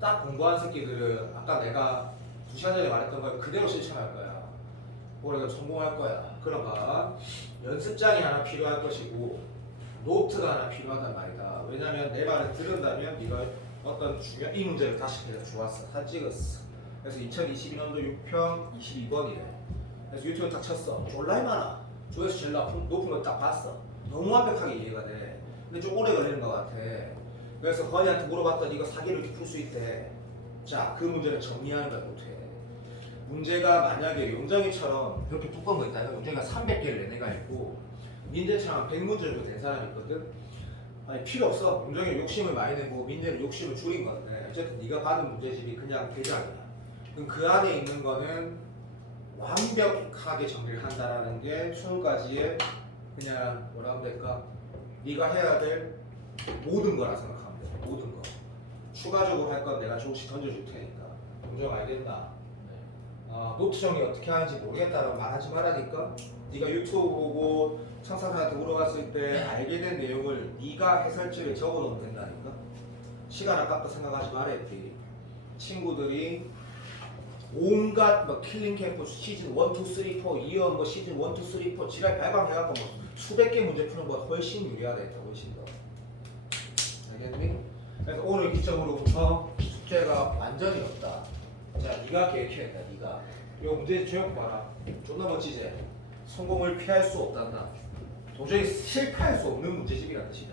딱 공부한 새끼들은 아까 내가 2시간 전에 말했던 걸 그대로 실천할 거야. 올해 성공할 거야. 그러니까 연습장이 하나 필요할 것이고 노트가 하나 필요하단 말이다. 왜냐면 내 말을 들은다면 네가 어떤 중요한 이 문제를 다시 해서 좋았어. 다 찍었어. 그래서 2022년도 6평 22번이래. 그래서 유튜브 딱 쳤어. 졸라 많아. 조회수 제일 높은 걸 딱 봤어. 너무 완벽하게 이해가 돼. 근데 좀 오래 걸리는 것 같아. 그래서 건이한테 물어봤더니 이거 사기를 이렇게 풀 수 있대. 자, 그 문제를 정리하는 걸 못해. 문제가 만약에 용정이처럼 이렇게 두꺼운 거 있다면 문제가 300개를 내내가 있고 민재처럼 100문제 정도 된 사람이 있거든. 아니 필요 없어. 용정이 욕심을 많이 내고 민재는 욕심을 줄인 건데 어쨌든 네가 받은 문제집이 그냥 대장이야. 그럼 그 안에 있는 거는 완벽하게 정리를 한다라는 게 수능까지의 그냥 뭐라 하면 될까? 네가 해야 될 모든 거라 생각하면 돼. 모든 거. 추가적으로 할 건 내가 조금씩 던져줄 테니까. 용정 알겠나? 노트 정리 어떻게 하는지 모르겠다라고 말하지 말라니까. 네가 유튜브 보고 청사한테 물어봤을 때 알게 된 내용을 네가 해설지를 적어놓으면 된다니까. 시간 아깝다 생각하지 말아야지. 친구들이 온갖 뭐 킬링 캠프 시즌 1, 2, 3, 4 이어 뭐 시즌 1, 2, 3, 4 지랄 발광해갖고 뭐 수백 개 문제 푸는 것보다 훨씬 유리하다 했다. 훨씬 더. 알겠니? 그래서 오늘 기점으로부터 숙제가 완전히 없다. 자, 네가 계획해야겠다. 네가 요 문제 제목 봐라. 존나 멋지지? 성공을 피할 수 없단다. 도저히 실패할 수 없는 문제집이라는 뜻이다.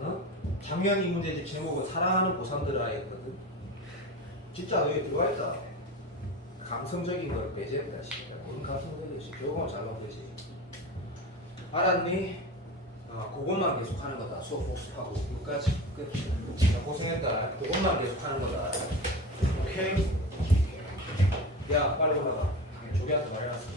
어? 작년 이 문제집 제목은 사랑하는 고3들아 했거든. 진짜 여기 들어와 있다. 감성적인 걸 배제했다. 뭔 감성적이지? 교육만 잘 나오면 되지. 알았니? 그것만 계속 하는 거다. 수업 복습하고 끝까지 끝. 자, 고생했다. 그것만 계속 하는 거다. 오케이? 야, 빨리 올라가. 조개한테 말해놨어.